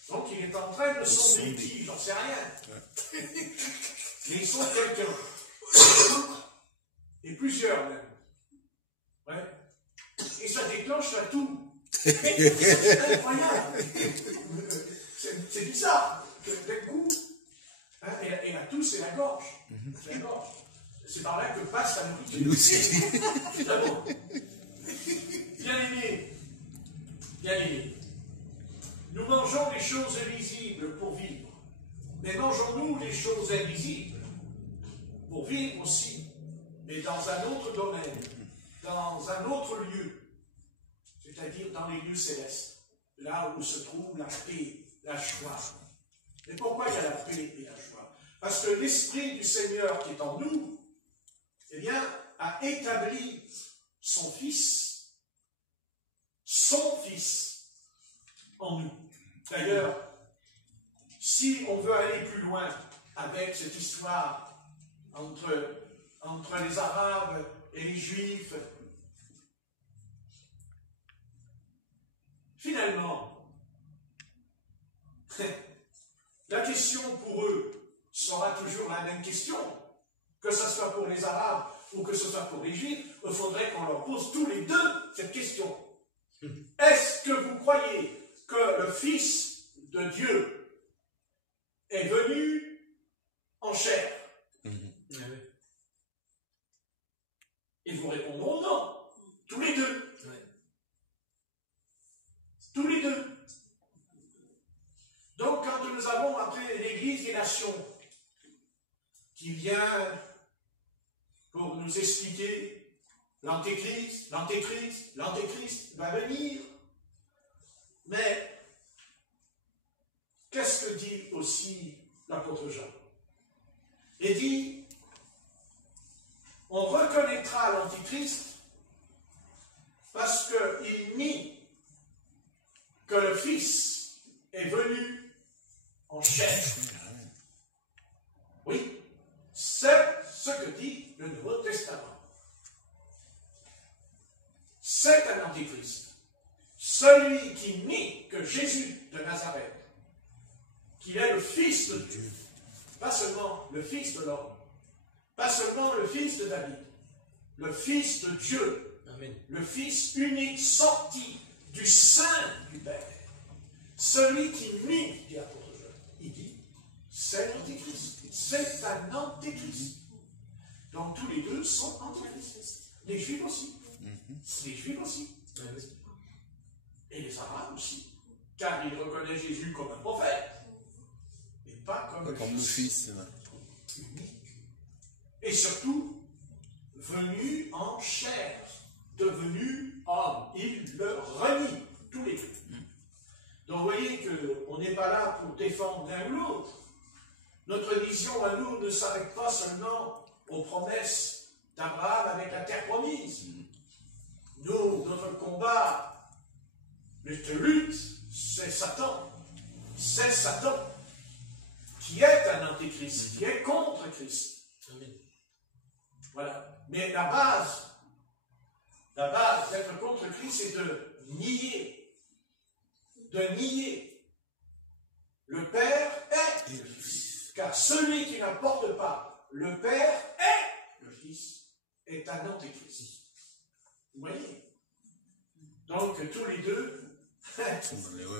Donc il est en train de sonder qui? J'en sais rien. Mais il sonde quelqu'un. Et plusieurs même. Ouais. Et ça déclenche à tout. C'est incroyable. C'est bizarre. D'un coup, hein, et la toux, c'est la gorge. C'est la gorge. C'est par là que passe la nourriture. Évidemment. Bien aimé. Nous mangeons les choses visibles pour vivre. Mais mangeons-nous les choses invisibles pour vivre aussi, mais dans un autre domaine, dans un autre lieu, c'est-à-dire dans les lieux célestes, là où se trouve la paix, la joie. Mais pourquoi il y a la paix et la joie? Parce que l'Esprit du Seigneur qui est en nous, eh bien, a établi son Fils en nous. D'ailleurs, si on veut aller plus loin avec cette histoire entre les Arabes et les Juifs, finalement, la question pour eux sera toujours la même question, que ce soit pour les Arabes ou que ce soit pour les Juifs. Il faudrait qu'on leur pose tous les deux cette question. Est-ce que vous croyez que le Fils de Dieu est venu en chair? Ils vous répondront non. Tous les deux. Tous les deux. Donc, quand nous avons après l'Église des nations qui vient pour nous expliquer l'Antéchrist va venir. Mais, qu'est-ce que dit aussi l'apôtre Jean? Il dit, on reconnaîtra l'Antéchrist parce qu'il nie que le Fils est venu en chair. Oui, c'est ce que dit le Nouveau Testament. C'est un Antéchrist. Celui qui nie que Jésus de Nazareth, qu'il est le Fils de Dieu, pas seulement le Fils de l'homme, pas seulement le Fils de David, le Fils de Dieu, Amen. Le Fils unique sorti du sein du Père. Celui qui nie, dit l'apôtre Jean, il dit, c'est l'Antéchrist. C'est un Antéchrist. Donc tous les deux sont antéchrists. Les Juifs aussi. Les Juifs aussi. Et les Arabes aussi. Car ils reconnaissent Jésus comme un prophète. Mais pas comme le Fils unique. Et surtout, venu en chair, devenu homme. Il le renie, tous les deux. Donc vous voyez qu'on n'est pas là pour défendre l'un ou l'autre. Notre vision à nous ne s'arrête pas seulement aux promesses d'Abraham avec la terre promise. Nous, notre combat, notre lutte, c'est Satan. C'est Satan qui est un antéchrist, qui est contre Christ. Voilà. Mais la base d'être contre Christ, c'est de nier. Le Père est le Fils. Car celui qui n'apporte pas le Père est le Fils, est un antéchrist. Vous voyez? Donc tous les deux,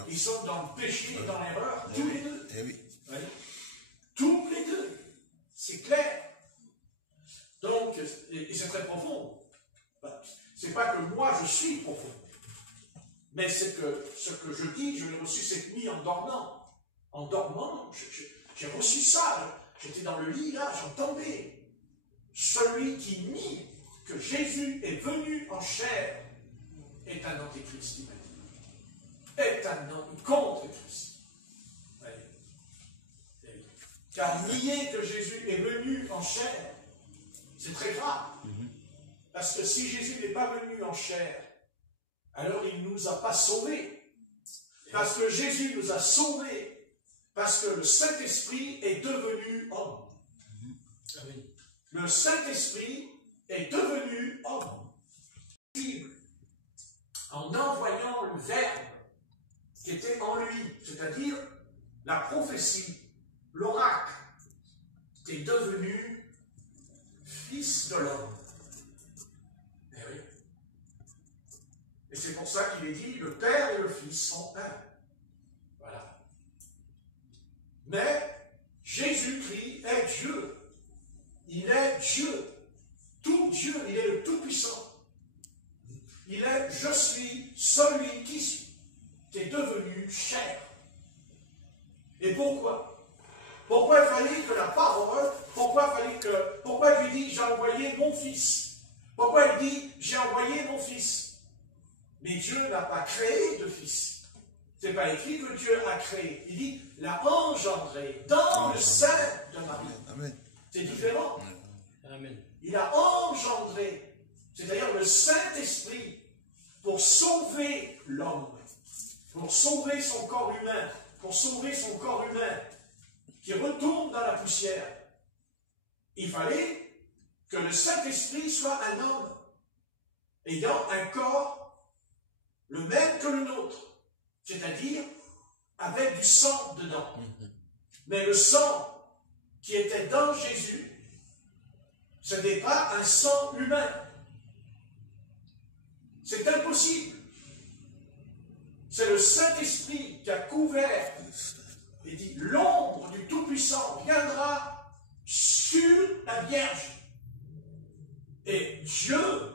ils sont dans le péché et dans l'erreur, tous les deux. Oui. Tous les deux. C'est clair. Donc, et c'est très profond. C'est pas que moi je suis profond. Mais c'est que ce que je dis, je l'ai reçu cette nuit en dormant. En dormant, j'ai reçu ça. J'étais dans le lit, là, j'entendais. Celui qui nie que Jésus est venu en chair est un antéchrist, il m'a dit. Est un contre Christ. Car nier que Jésus est venu en chair, c'est très grave. Parce que si Jésus n'est pas venu en chair, alors il ne nous a pas sauvés. Parce que Jésus nous a sauvés Parce que le Saint-Esprit est devenu homme. Amen. Le Saint-Esprit est devenu homme. En envoyant le Verbe qui était en lui, c'est-à-dire la prophétie, l'oracle, est devenu fils de l'homme. Eh oui. Et c'est pour ça qu'il est dit, le Père et le Fils sont un. Voilà. Mais Jésus-Christ est Dieu. Il est Dieu. Tout Dieu, il est le Tout-Puissant. Il est, je suis celui qui suis, qui est devenu chair. Et pourquoi? Pourquoi il fallait que la parole, pourquoi il dit, j'ai envoyé mon fils? Pourquoi il dit, j'ai envoyé mon fils? Mais Dieu n'a pas créé de fils. Ce n'est pas écrit que Dieu a créé. Il dit, l'a engendré dans le sein de Marie. Amen. C'est différent. Amen. Il a engendré, c'est-à-dire le Saint-Esprit, pour sauver l'homme, pour sauver son corps humain, qui retourne dans la poussière. Il fallait que le Saint-Esprit soit un homme, ayant un corps le même que le nôtre, c'est-à-dire avec du sang dedans. Mais le sang qui était dans Jésus, ce n'est pas un sang humain. C'est impossible. C'est le Saint-Esprit qui a couvert et dit, l'ombre du Tout-Puissant viendra sur la Vierge. Et Dieu,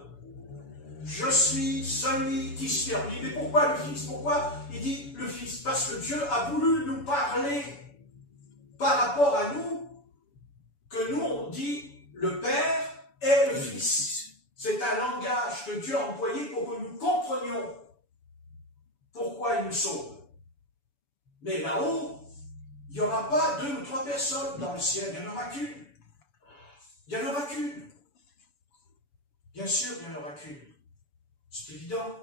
je suis celui qui suis. Il dit, mais pourquoi le Fils? Pourquoi il dit le Fils? Parce que Dieu a voulu nous parler par rapport à nous, que nous on dit le Père et le Fils. C'est un langage que Dieu a employé pour que nous comprenions pourquoi il nous sauve. Mais là-haut, il n'y aura pas 2 ou 3 personnes dans le ciel, il n'y en aura qu'une. Il n'y en aura qu'une. Bien sûr, il n'y en aura qu'une. C'est évident.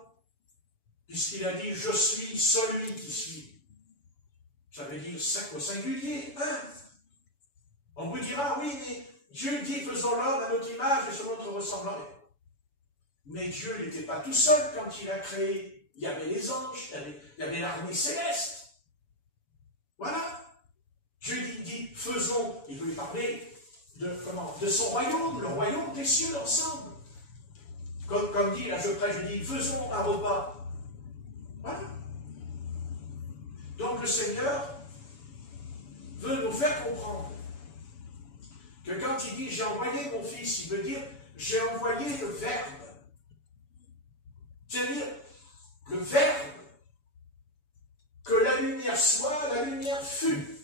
Puisqu'il a dit, je suis celui qui suis. Ça veut dire au singulier, un. On vous dira, oui, mais Dieu dit, faisons l'homme à notre image et selon notre ressemblance. Mais Dieu n'était pas tout seul quand il a créé. Il y avait les anges, il y avait l'armée céleste. Voilà. Dieu dit, faisons, il veut parler de son royaume, le royaume des cieux ensemble. Comme dit, là je prêche, je dis, faisons un repas. Voilà. Donc le Seigneur veut nous faire comprendre que quand il dit, j'ai envoyé mon fils, il veut dire, j'ai envoyé le Verbe. C'est-à-dire, le Verbe, que la lumière soit, la lumière fut.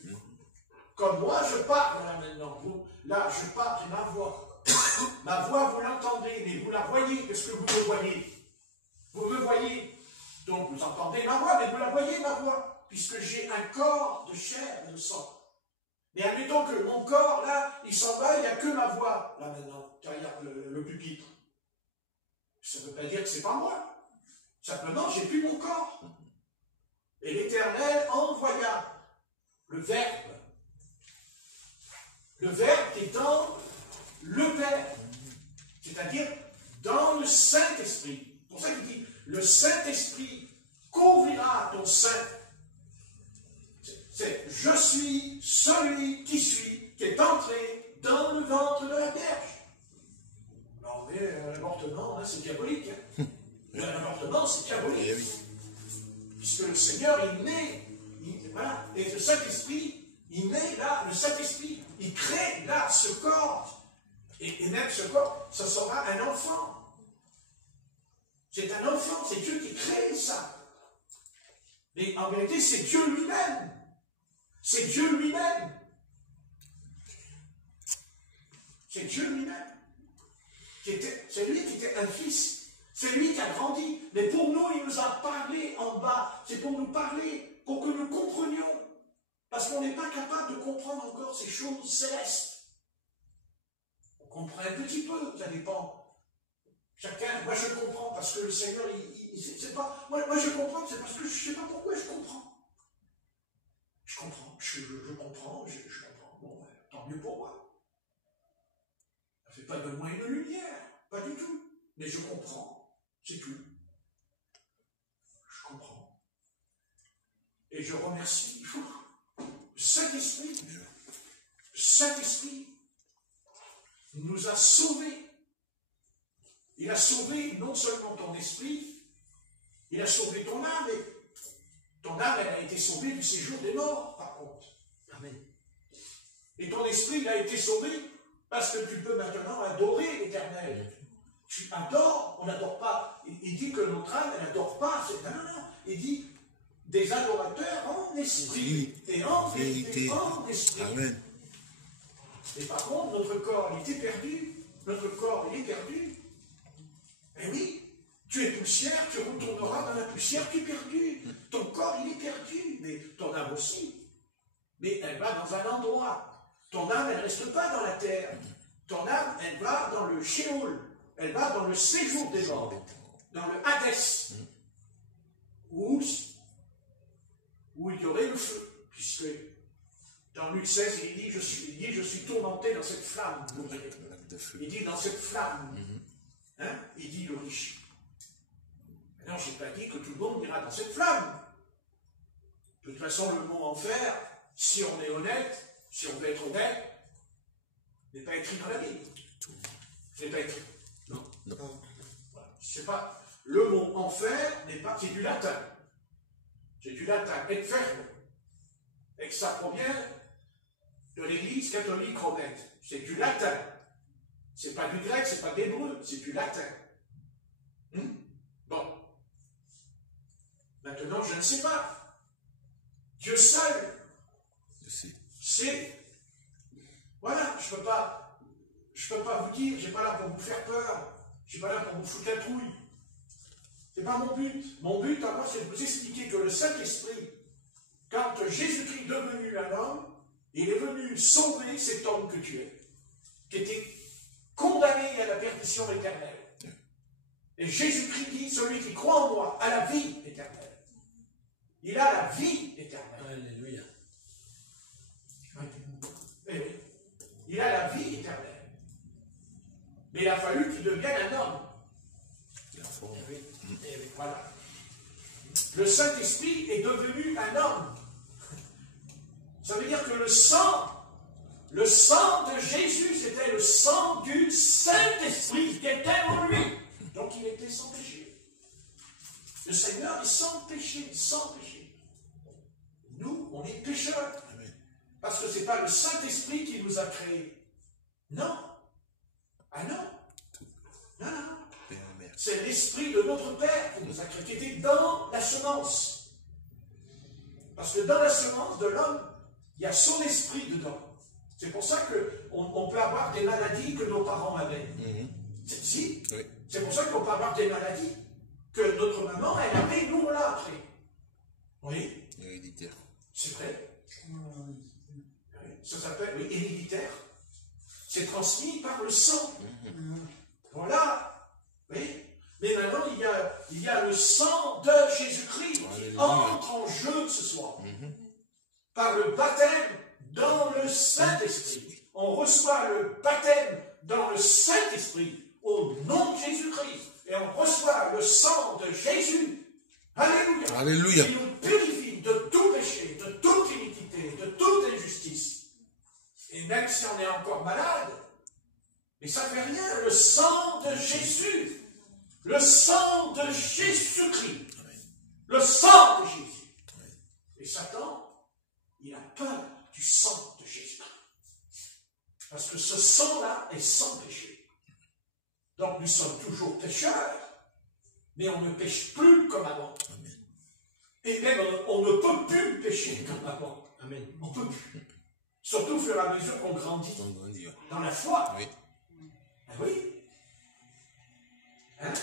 Comme moi, je parle là maintenant. Là, je parle, j'ai ma voix. Ma voix, vous l'entendez, mais vous la voyez. Qu'est-ce que vous me voyez? Vous me voyez. Donc, vous entendez ma voix, mais vous la voyez, ma voix. Puisque j'ai un corps de chair et de sang. Mais admettons que mon corps, là, il s'en va, il n'y a que ma voix, là maintenant, derrière le pupitre. Ça ne veut pas dire que ce n'est pas moi. Simplement, j'ai plus mon corps. Et l'Éternel envoya le Verbe. Le Verbe qui est dans le Père. C'est-à-dire dans le Saint-Esprit. C'est pour ça qu'il dit, le Saint-Esprit couvrira ton sein. C'est je suis celui qui suis, qui est entré dans le ventre de la Vierge. Alors, mais l'avortement, hein, c'est diabolique. Hein. L'avortement, c'est diabolique. Puisque le Seigneur, il met, voilà, et le Saint-Esprit, il met là, le Saint-Esprit, il crée là ce corps. Et même ce corps, ça sera un enfant. C'est un enfant, c'est Dieu qui crée ça. Mais en vérité, c'est Dieu lui-même. C'est Dieu lui-même. C'est Dieu lui-même. C'est lui qui était un fils. C'est lui qui a grandi. Mais pour nous, il nous a parlé en bas. C'est pour nous parler, pour que nous comprenions. Parce qu'on n'est pas capable de comprendre encore ces choses célestes. On comprend un petit peu, ça dépend. Chacun, moi je comprends parce que le Seigneur, c'est pas. Moi je comprends, c'est parce que je ne sais pas pourquoi je comprends. Je Je comprends, je comprends. Bon, tant mieux pour moi. Ça ne fait pas de moi une lumière, pas du tout. Mais je comprends, c'est tout. Je comprends. Et je remercie Saint-Esprit nous a sauvés. Il a sauvé non seulement ton esprit, il a sauvé ton âme, et ton âme, elle a été sauvée du séjour des morts, par contre. Amen. Et ton esprit, il a été sauvé parce que tu peux maintenant adorer l'Éternel. Tu adores, on n'adore pas. Il dit que notre âme, elle n'adore pas. Non. Il dit des adorateurs en esprit et en vérité, en esprit. Amen. Et par contre, notre corps, il était perdu. Notre corps, il est perdu. Eh oui, tu es poussière, tu retourneras dans la poussière, tu es perdu. Ton corps, il est perdu, mais ton âme aussi. Mais elle va dans un endroit. Ton âme, elle ne reste pas dans la terre. Ton âme, elle va dans le Sheol. Elle va dans le séjour des morts, dans le Hadès, où il y aurait le feu. Puisque dans Luc 16, il dit, je suis tourmenté dans cette flamme. Il dit, dans cette flamme. Hein, il dit le riche. Non, je n'ai pas dit que tout le monde ira dans cette flamme. De toute façon, le mot enfer, si on est honnête, si on veut être honnête, n'est pas écrit dans la Bible. C'est pas écrit. Non. Voilà. C'est pas. Le mot enfer n'est pas. C'est du latin. C'est du latin. Inferno. Et que ça provient de l'Église catholique romaine. C'est du latin. C'est pas du grec, c'est pas d'hébreu, c'est du latin. Bon. Maintenant, je ne sais pas. Dieu seul sait. Voilà, je peux pas vous dire, je ne suis pas là pour vous faire peur, je ne suis pas là pour vous foutre la trouille. Ce n'est pas mon but. Mon but, à moi, c'est de vous expliquer que le Saint-Esprit, quand Jésus-Christ est devenu un homme, il est venu sauver cet homme que tu es, qui était condamné à la perdition éternelle. Et Jésus-Christ dit, celui qui croit en moi a la vie éternelle. Il a la vie éternelle. Alléluia. Eh oui. Il a la vie éternelle. Mais il a fallu qu'il devienne un homme. Voilà. Le Saint-Esprit est devenu un homme. Ça veut dire que le sang de Jésus, c'était le sang du Saint-Esprit qui était en lui. Donc il était sans péché. Le Seigneur est sans péché, sans péché. Nous, on est pécheurs. Parce que ce n'est pas le Saint-Esprit qui nous a créés. Non. Ah non. Non. C'est l'Esprit de notre Père qui nous a créés, qui était dans la semence. Parce que dans la semence de l'homme, il y a son esprit dedans. C'est pour ça qu'on peut avoir des maladies que nos parents avaient. Si. Oui. C'est pour ça qu'on peut avoir des maladies que notre maman, elle avait, nous on l'a après. Oui. Héréditaire. C'est vrai. Ça s'appelle héréditaire. C'est transmis par le sang. Voilà. Oui. Mais maintenant, il y a le sang de Jésus-Christ qui entre en jeu ce soir. Par le baptême dans le Saint-Esprit. On reçoit le baptême dans le Saint-Esprit au nom de Jésus-Christ. Et on reçoit le sang de Jésus. Alléluia. Alléluia. Qui nous purifie de tout péché, de toute iniquité, de toute injustice. Et même si on est encore malade, mais ça ne fait rien, le sang de Jésus, le sang de Jésus-Christ, le sang de Jésus. Et Satan, il a peur du sang de Jésus. Parce que ce sang-là est sans péché. Donc nous sommes toujours pécheurs, mais on ne pêche plus comme avant. Amen. Et même on ne peut plus pécher comme avant. Amen. On ne peut plus. Surtout au fur et à mesure qu'on grandit dans la foi. Oui. Ben oui. Hein?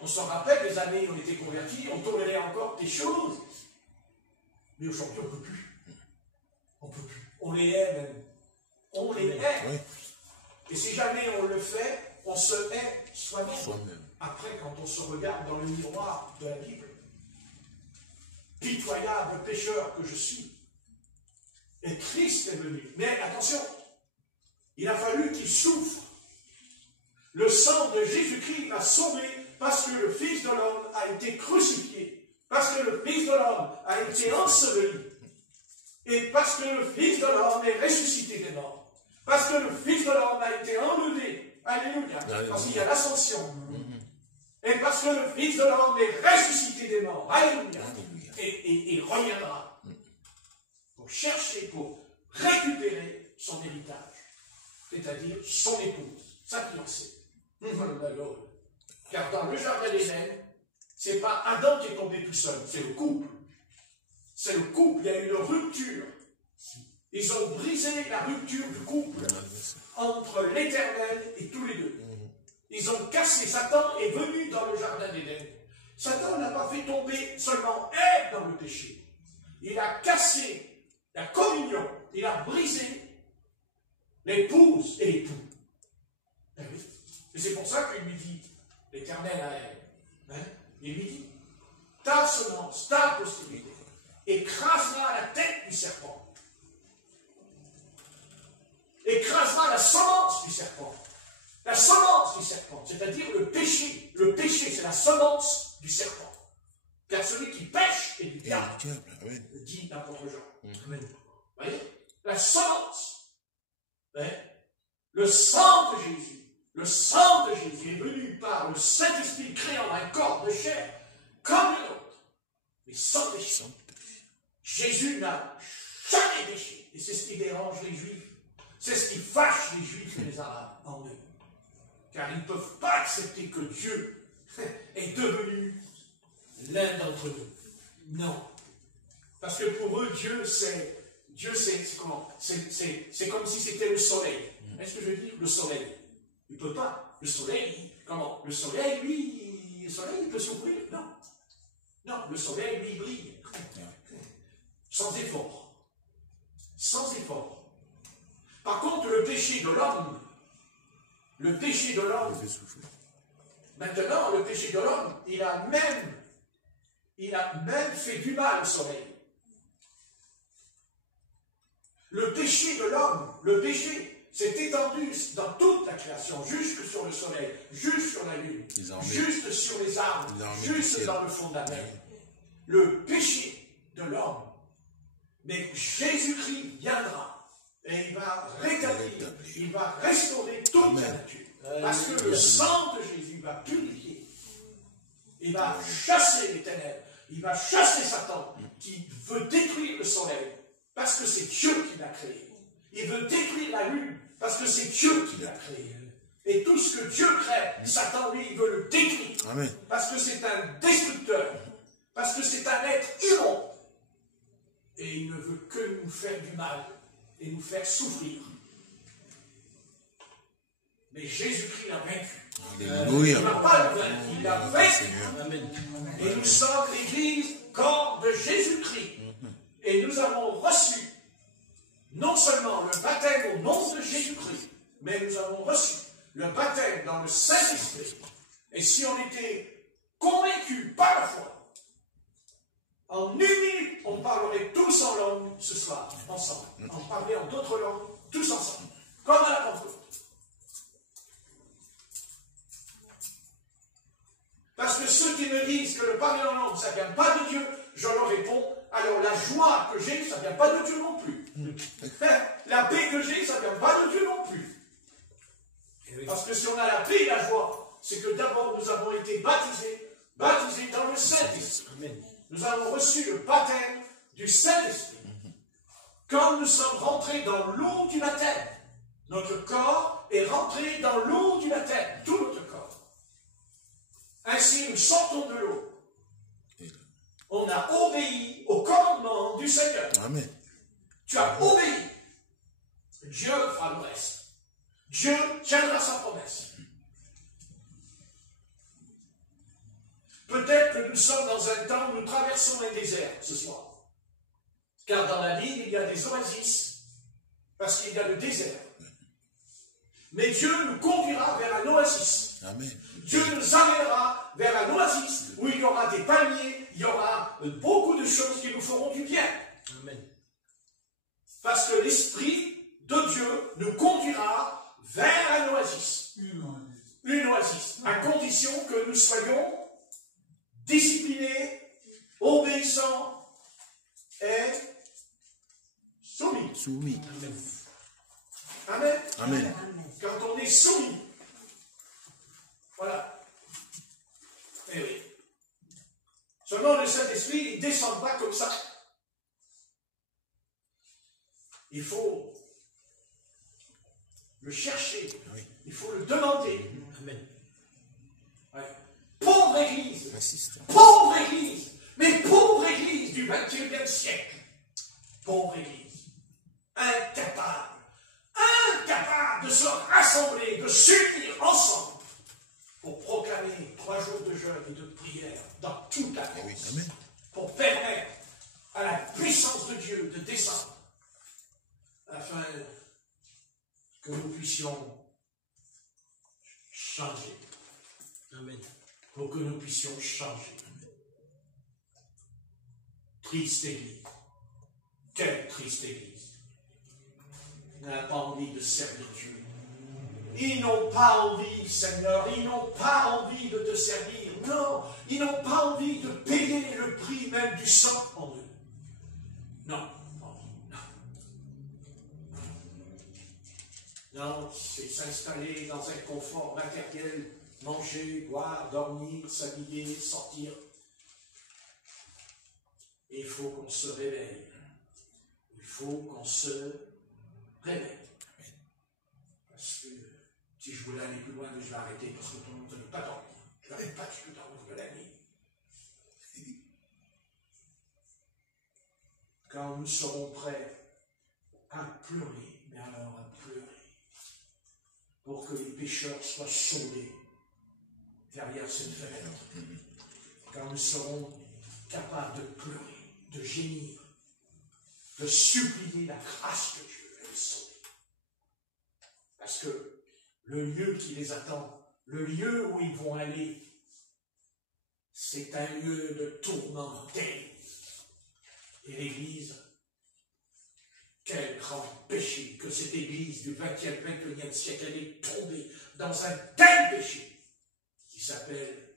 On s'en rappelle des années où on était convertis, on tolérait encore des choses. Mais aujourd'hui, on ne peut plus. On ne peut plus. On les hait même. On les hait. Oui. Et si jamais on le fait, on se hait soi-même. Après, quand on se regarde dans le miroir de la Bible, pitoyable pécheur que je suis, Et Christ est venu. Mais attention, il a fallu qu'il souffre. Le sang de Jésus-Christ l'a sauvé parce que le Fils de l'homme a été crucifié, parce que le Fils de l'homme a été enseveli, et parce que le Fils de l'homme est ressuscité des morts, parce que le Fils de l'homme a été enlevé. Alléluia. Parce qu'il y a l'ascension. Et parce que le Fils de l'homme est ressuscité des morts. Alléluia. Et il reviendra pour chercher, pour récupérer son héritage, c'est-à-dire son épouse, sa fiancée. Car dans le jardin d'Éden, ce n'est pas Adam qui est tombé tout seul, c'est le couple. C'est le couple, il y a eu une rupture. Ils ont brisé la rupture du couple entre l'Éternel et tous les deux. Ils ont cassé. Satan est venu dans le jardin d'Éden. Satan n'a pas fait tomber seulement Ève dans le péché. Il a cassé la communion. Il a brisé l'épouse et l'époux. Et c'est pour ça qu'il lui dit, l'Éternel à Ève, il lui dit, ta semence, ta postérité, écrasera la tête du serpent. Écrasera la semence du serpent. La semence du serpent, c'est-à-dire le péché. Le péché, c'est la semence du serpent. Car celui qui pêche est du diable, dit l'apôtre Jean. Amen. Vous voyez? La semence. Le sang de Jésus. Le sang de Jésus est venu par le Saint-Esprit créant un corps de chair comme le nôtre, mais sans péché. Jésus n'a jamais péché. Et c'est ce qui dérange les Juifs. C'est ce qui fâche les Juifs et les Arabes en eux. Car ils ne peuvent pas accepter que Dieu est devenu l'un d'entre nous. Non. Parce que pour eux, Dieu, c'est comment? C'est comme si c'était le soleil. Est-ce que je veux dire le soleil? Il ne peut pas. Le soleil, comment? Le soleil, lui, il peut s'ouvrir? Non. Non, le soleil, lui, il brille. Sans effort. Sans effort. Par contre, le péché de l'homme, maintenant, le péché de l'homme, il a même fait du mal au soleil. Le péché de l'homme, le péché s'est étendu dans toute la création, jusque sur le soleil, jusque sur la lune, juste sur les arbres, juste dans le fond de la mer. Le péché de l'homme. Mais Jésus-Christ viendra et il va rétablir, il va restaurer toute la nature. Parce que le sang de Jésus va purifier. Il va chasser les ténèbres. Il va chasser Satan qui veut détruire le soleil. Parce que c'est Dieu qui l'a créé. Il veut détruire la lune. Parce que c'est Dieu qui l'a créé. Et tout ce que Dieu crée, Satan, lui, il veut le détruire. Amen. Parce que c'est un destructeur. Parce que c'est un être immonde. Et il ne veut que nous faire du mal et nous faire souffrir. Mais Jésus-Christ l'a vaincu. Alléluia. Il n'a pas le vaincu, il l'a vaincu. Amen. Et nous sommes l'Église, corps de Jésus-Christ. Et nous avons reçu non seulement le baptême au nom de Jésus-Christ, mais nous avons reçu le baptême dans le Saint-Esprit. Et si on était convaincus par la foi, en une minute, on parlerait tous en langue ce soir, ensemble. On parlerait en d'autres langues, tous ensemble. Comme à la Pentecôte. Parce que ceux qui me disent que le parler en langue, ça ne vient pas de Dieu, je leur réponds, alors la joie que j'ai, ça ne vient pas de Dieu non plus. La paix que j'ai, ça ne vient pas de Dieu non plus. Parce que si on a la paix et la joie, c'est que d'abord nous avons été baptisés dans le Saint-Esprit. Nous avons reçu le baptême du Saint-Esprit. Quand nous sommes rentrés dans l'eau du baptême, notre corps est rentré dans l'eau du baptême, tout notre corps. Ainsi, nous sortons de l'eau. On a obéi au commandement du Seigneur. Amen. Tu as obéi. Dieu fera le reste. Dieu tiendra sa promesse. Peut-être que nous sommes dans un temps où nous traversons un désert ce soir. Car dans la ville, il y a des oasis, parce qu'il y a le désert. Mais Dieu nous conduira vers un oasis. Amen. Dieu nous amènera vers un oasis où il y aura des palmiers, il y aura beaucoup de choses qui nous feront du bien. Amen. Parce que l'Esprit de Dieu nous conduira vers un oasis. Une oasis. À condition que nous soyons disciplinés, obéissants et soumis. Soumis. Amen. Amen. Quand on est soumis. Voilà. Eh oui. Seulement le Saint-Esprit, il ne descend pas comme ça. Il faut le chercher. Oui. Il faut le demander. Amen. Ouais. Pauvre Église. Assistant. Pauvre Église. Mais pauvre Église du XXIe siècle. Pauvre Église. Incapable. Incapable de se rassembler, de s'unir ensemble pour proclamer 3 jours de jeûne et de prière dans toute la Eh oui. France. Amen. Pour permettre à la puissance de Dieu de descendre afin que nous puissions changer. Amen. Pour que nous puissions changer. Triste Église. Quelle triste Église. Ils n'ont pas envie de servir Dieu. Ils n'ont pas envie, Seigneur, ils n'ont pas envie de te servir. Non, ils n'ont pas envie de payer le prix même du sang en eux. Non, non, non. Non, c'est s'installer dans un confort matériel, manger, boire, dormir, s'habiller, sortir. Et il faut qu'on se réveille. Il faut qu'on se réveille. Parce que si je voulais aller plus loin, je vais arrêter parce que tout le monde ne peut pas dormir. Je n'arrête pas du tout dans la nuit. Quand nous serons prêts à pleurer, mais alors à pleurer, pour que les pécheurs soient sauvés derrière cette fenêtre. Quand nous serons capables de pleurer, de gémir, de supplier la grâce de Dieu et les sauver. Parce que le lieu qui les attend, le lieu où ils vont aller, c'est un lieu de tourment terrible. Et l'Église, quel grand péché que cette Église du XXIe siècle, elle est tombée dans un tel péché qui s'appelle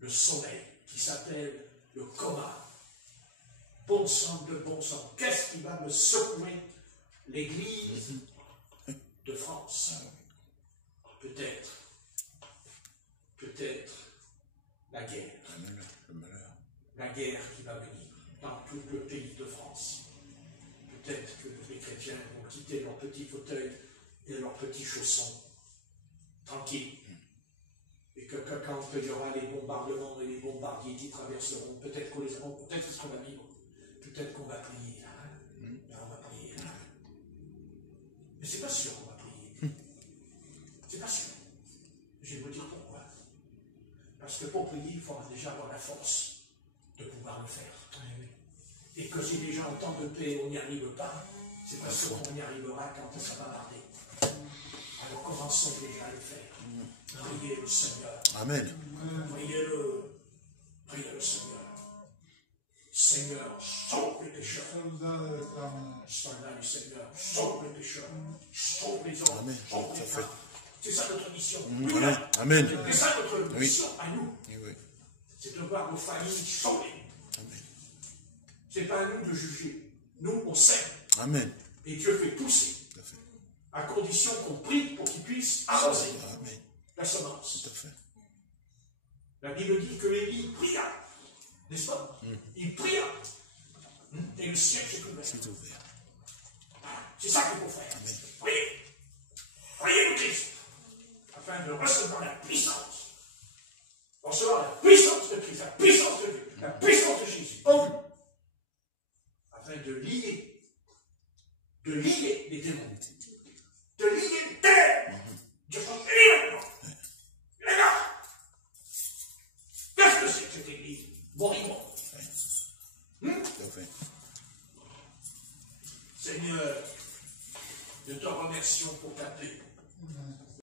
le sommeil, qui s'appelle le coma. Bon sang de bon sang, qu'est-ce qui va me secouer l'Église de France? Peut-être la guerre. Le malheur. La guerre qui va venir dans tout le pays de France. Peut-être que les chrétiens vont quitter leurs petits fauteuils et leurs petits chaussons, tranquilles. Et que quand il y aura les bombardements et les bombardiers qui traverseront, peut-être qu'on va vivre, peut-être qu'on va prier. Là, on va prier. Là. Mais c'est pas sûr qu'on va prier. C'est pas sûr. Je vais vous dire pourquoi. Parce que pour prier, il faudra déjà avoir la force de pouvoir le faire. Et que si déjà en temps de paix, on n'y arrive pas, c'est pas sûr qu'on y arrivera quand ça va tarder. Alors commençons déjà à le faire. Priez le Seigneur. Amen. Priez-le. Priez le Seigneur. Seigneur, sauve les pécheurs. Seigneur, Seigneur, sauve les pécheurs. Sauve les hommes. Amen. Sauve les femmes. C'est ça notre mission. Amen. Amen. C'est ça notre mission à nous. Oui. C'est de voir nos familles sauvées. Amen. C'est pas à nous de juger. Nous, on sait. Amen. Et Dieu fait pousser. Tout à fait. À condition qu'on prie pour qu'il puisse avancer Amen. la semence. Tout à fait. La Bible dit que Élie pria. N'est-ce pas? Il pria. Et le ciel s'est ouvert. C'est ouvert. C'est ça qu'il faut faire. Amen. Priez. Priez le Christ. Afin de recevoir la puissance. Recevoir la puissance de Christ, la puissance de Dieu, la puissance de Jésus en vous. Afin de lier les démons. De lier les terres. Dieu s'en lié maintenant. Les gars. Qu'est-ce que c'est que cette église moribonde? Tout à fait. Seigneur, nous te remercions pour ta paix.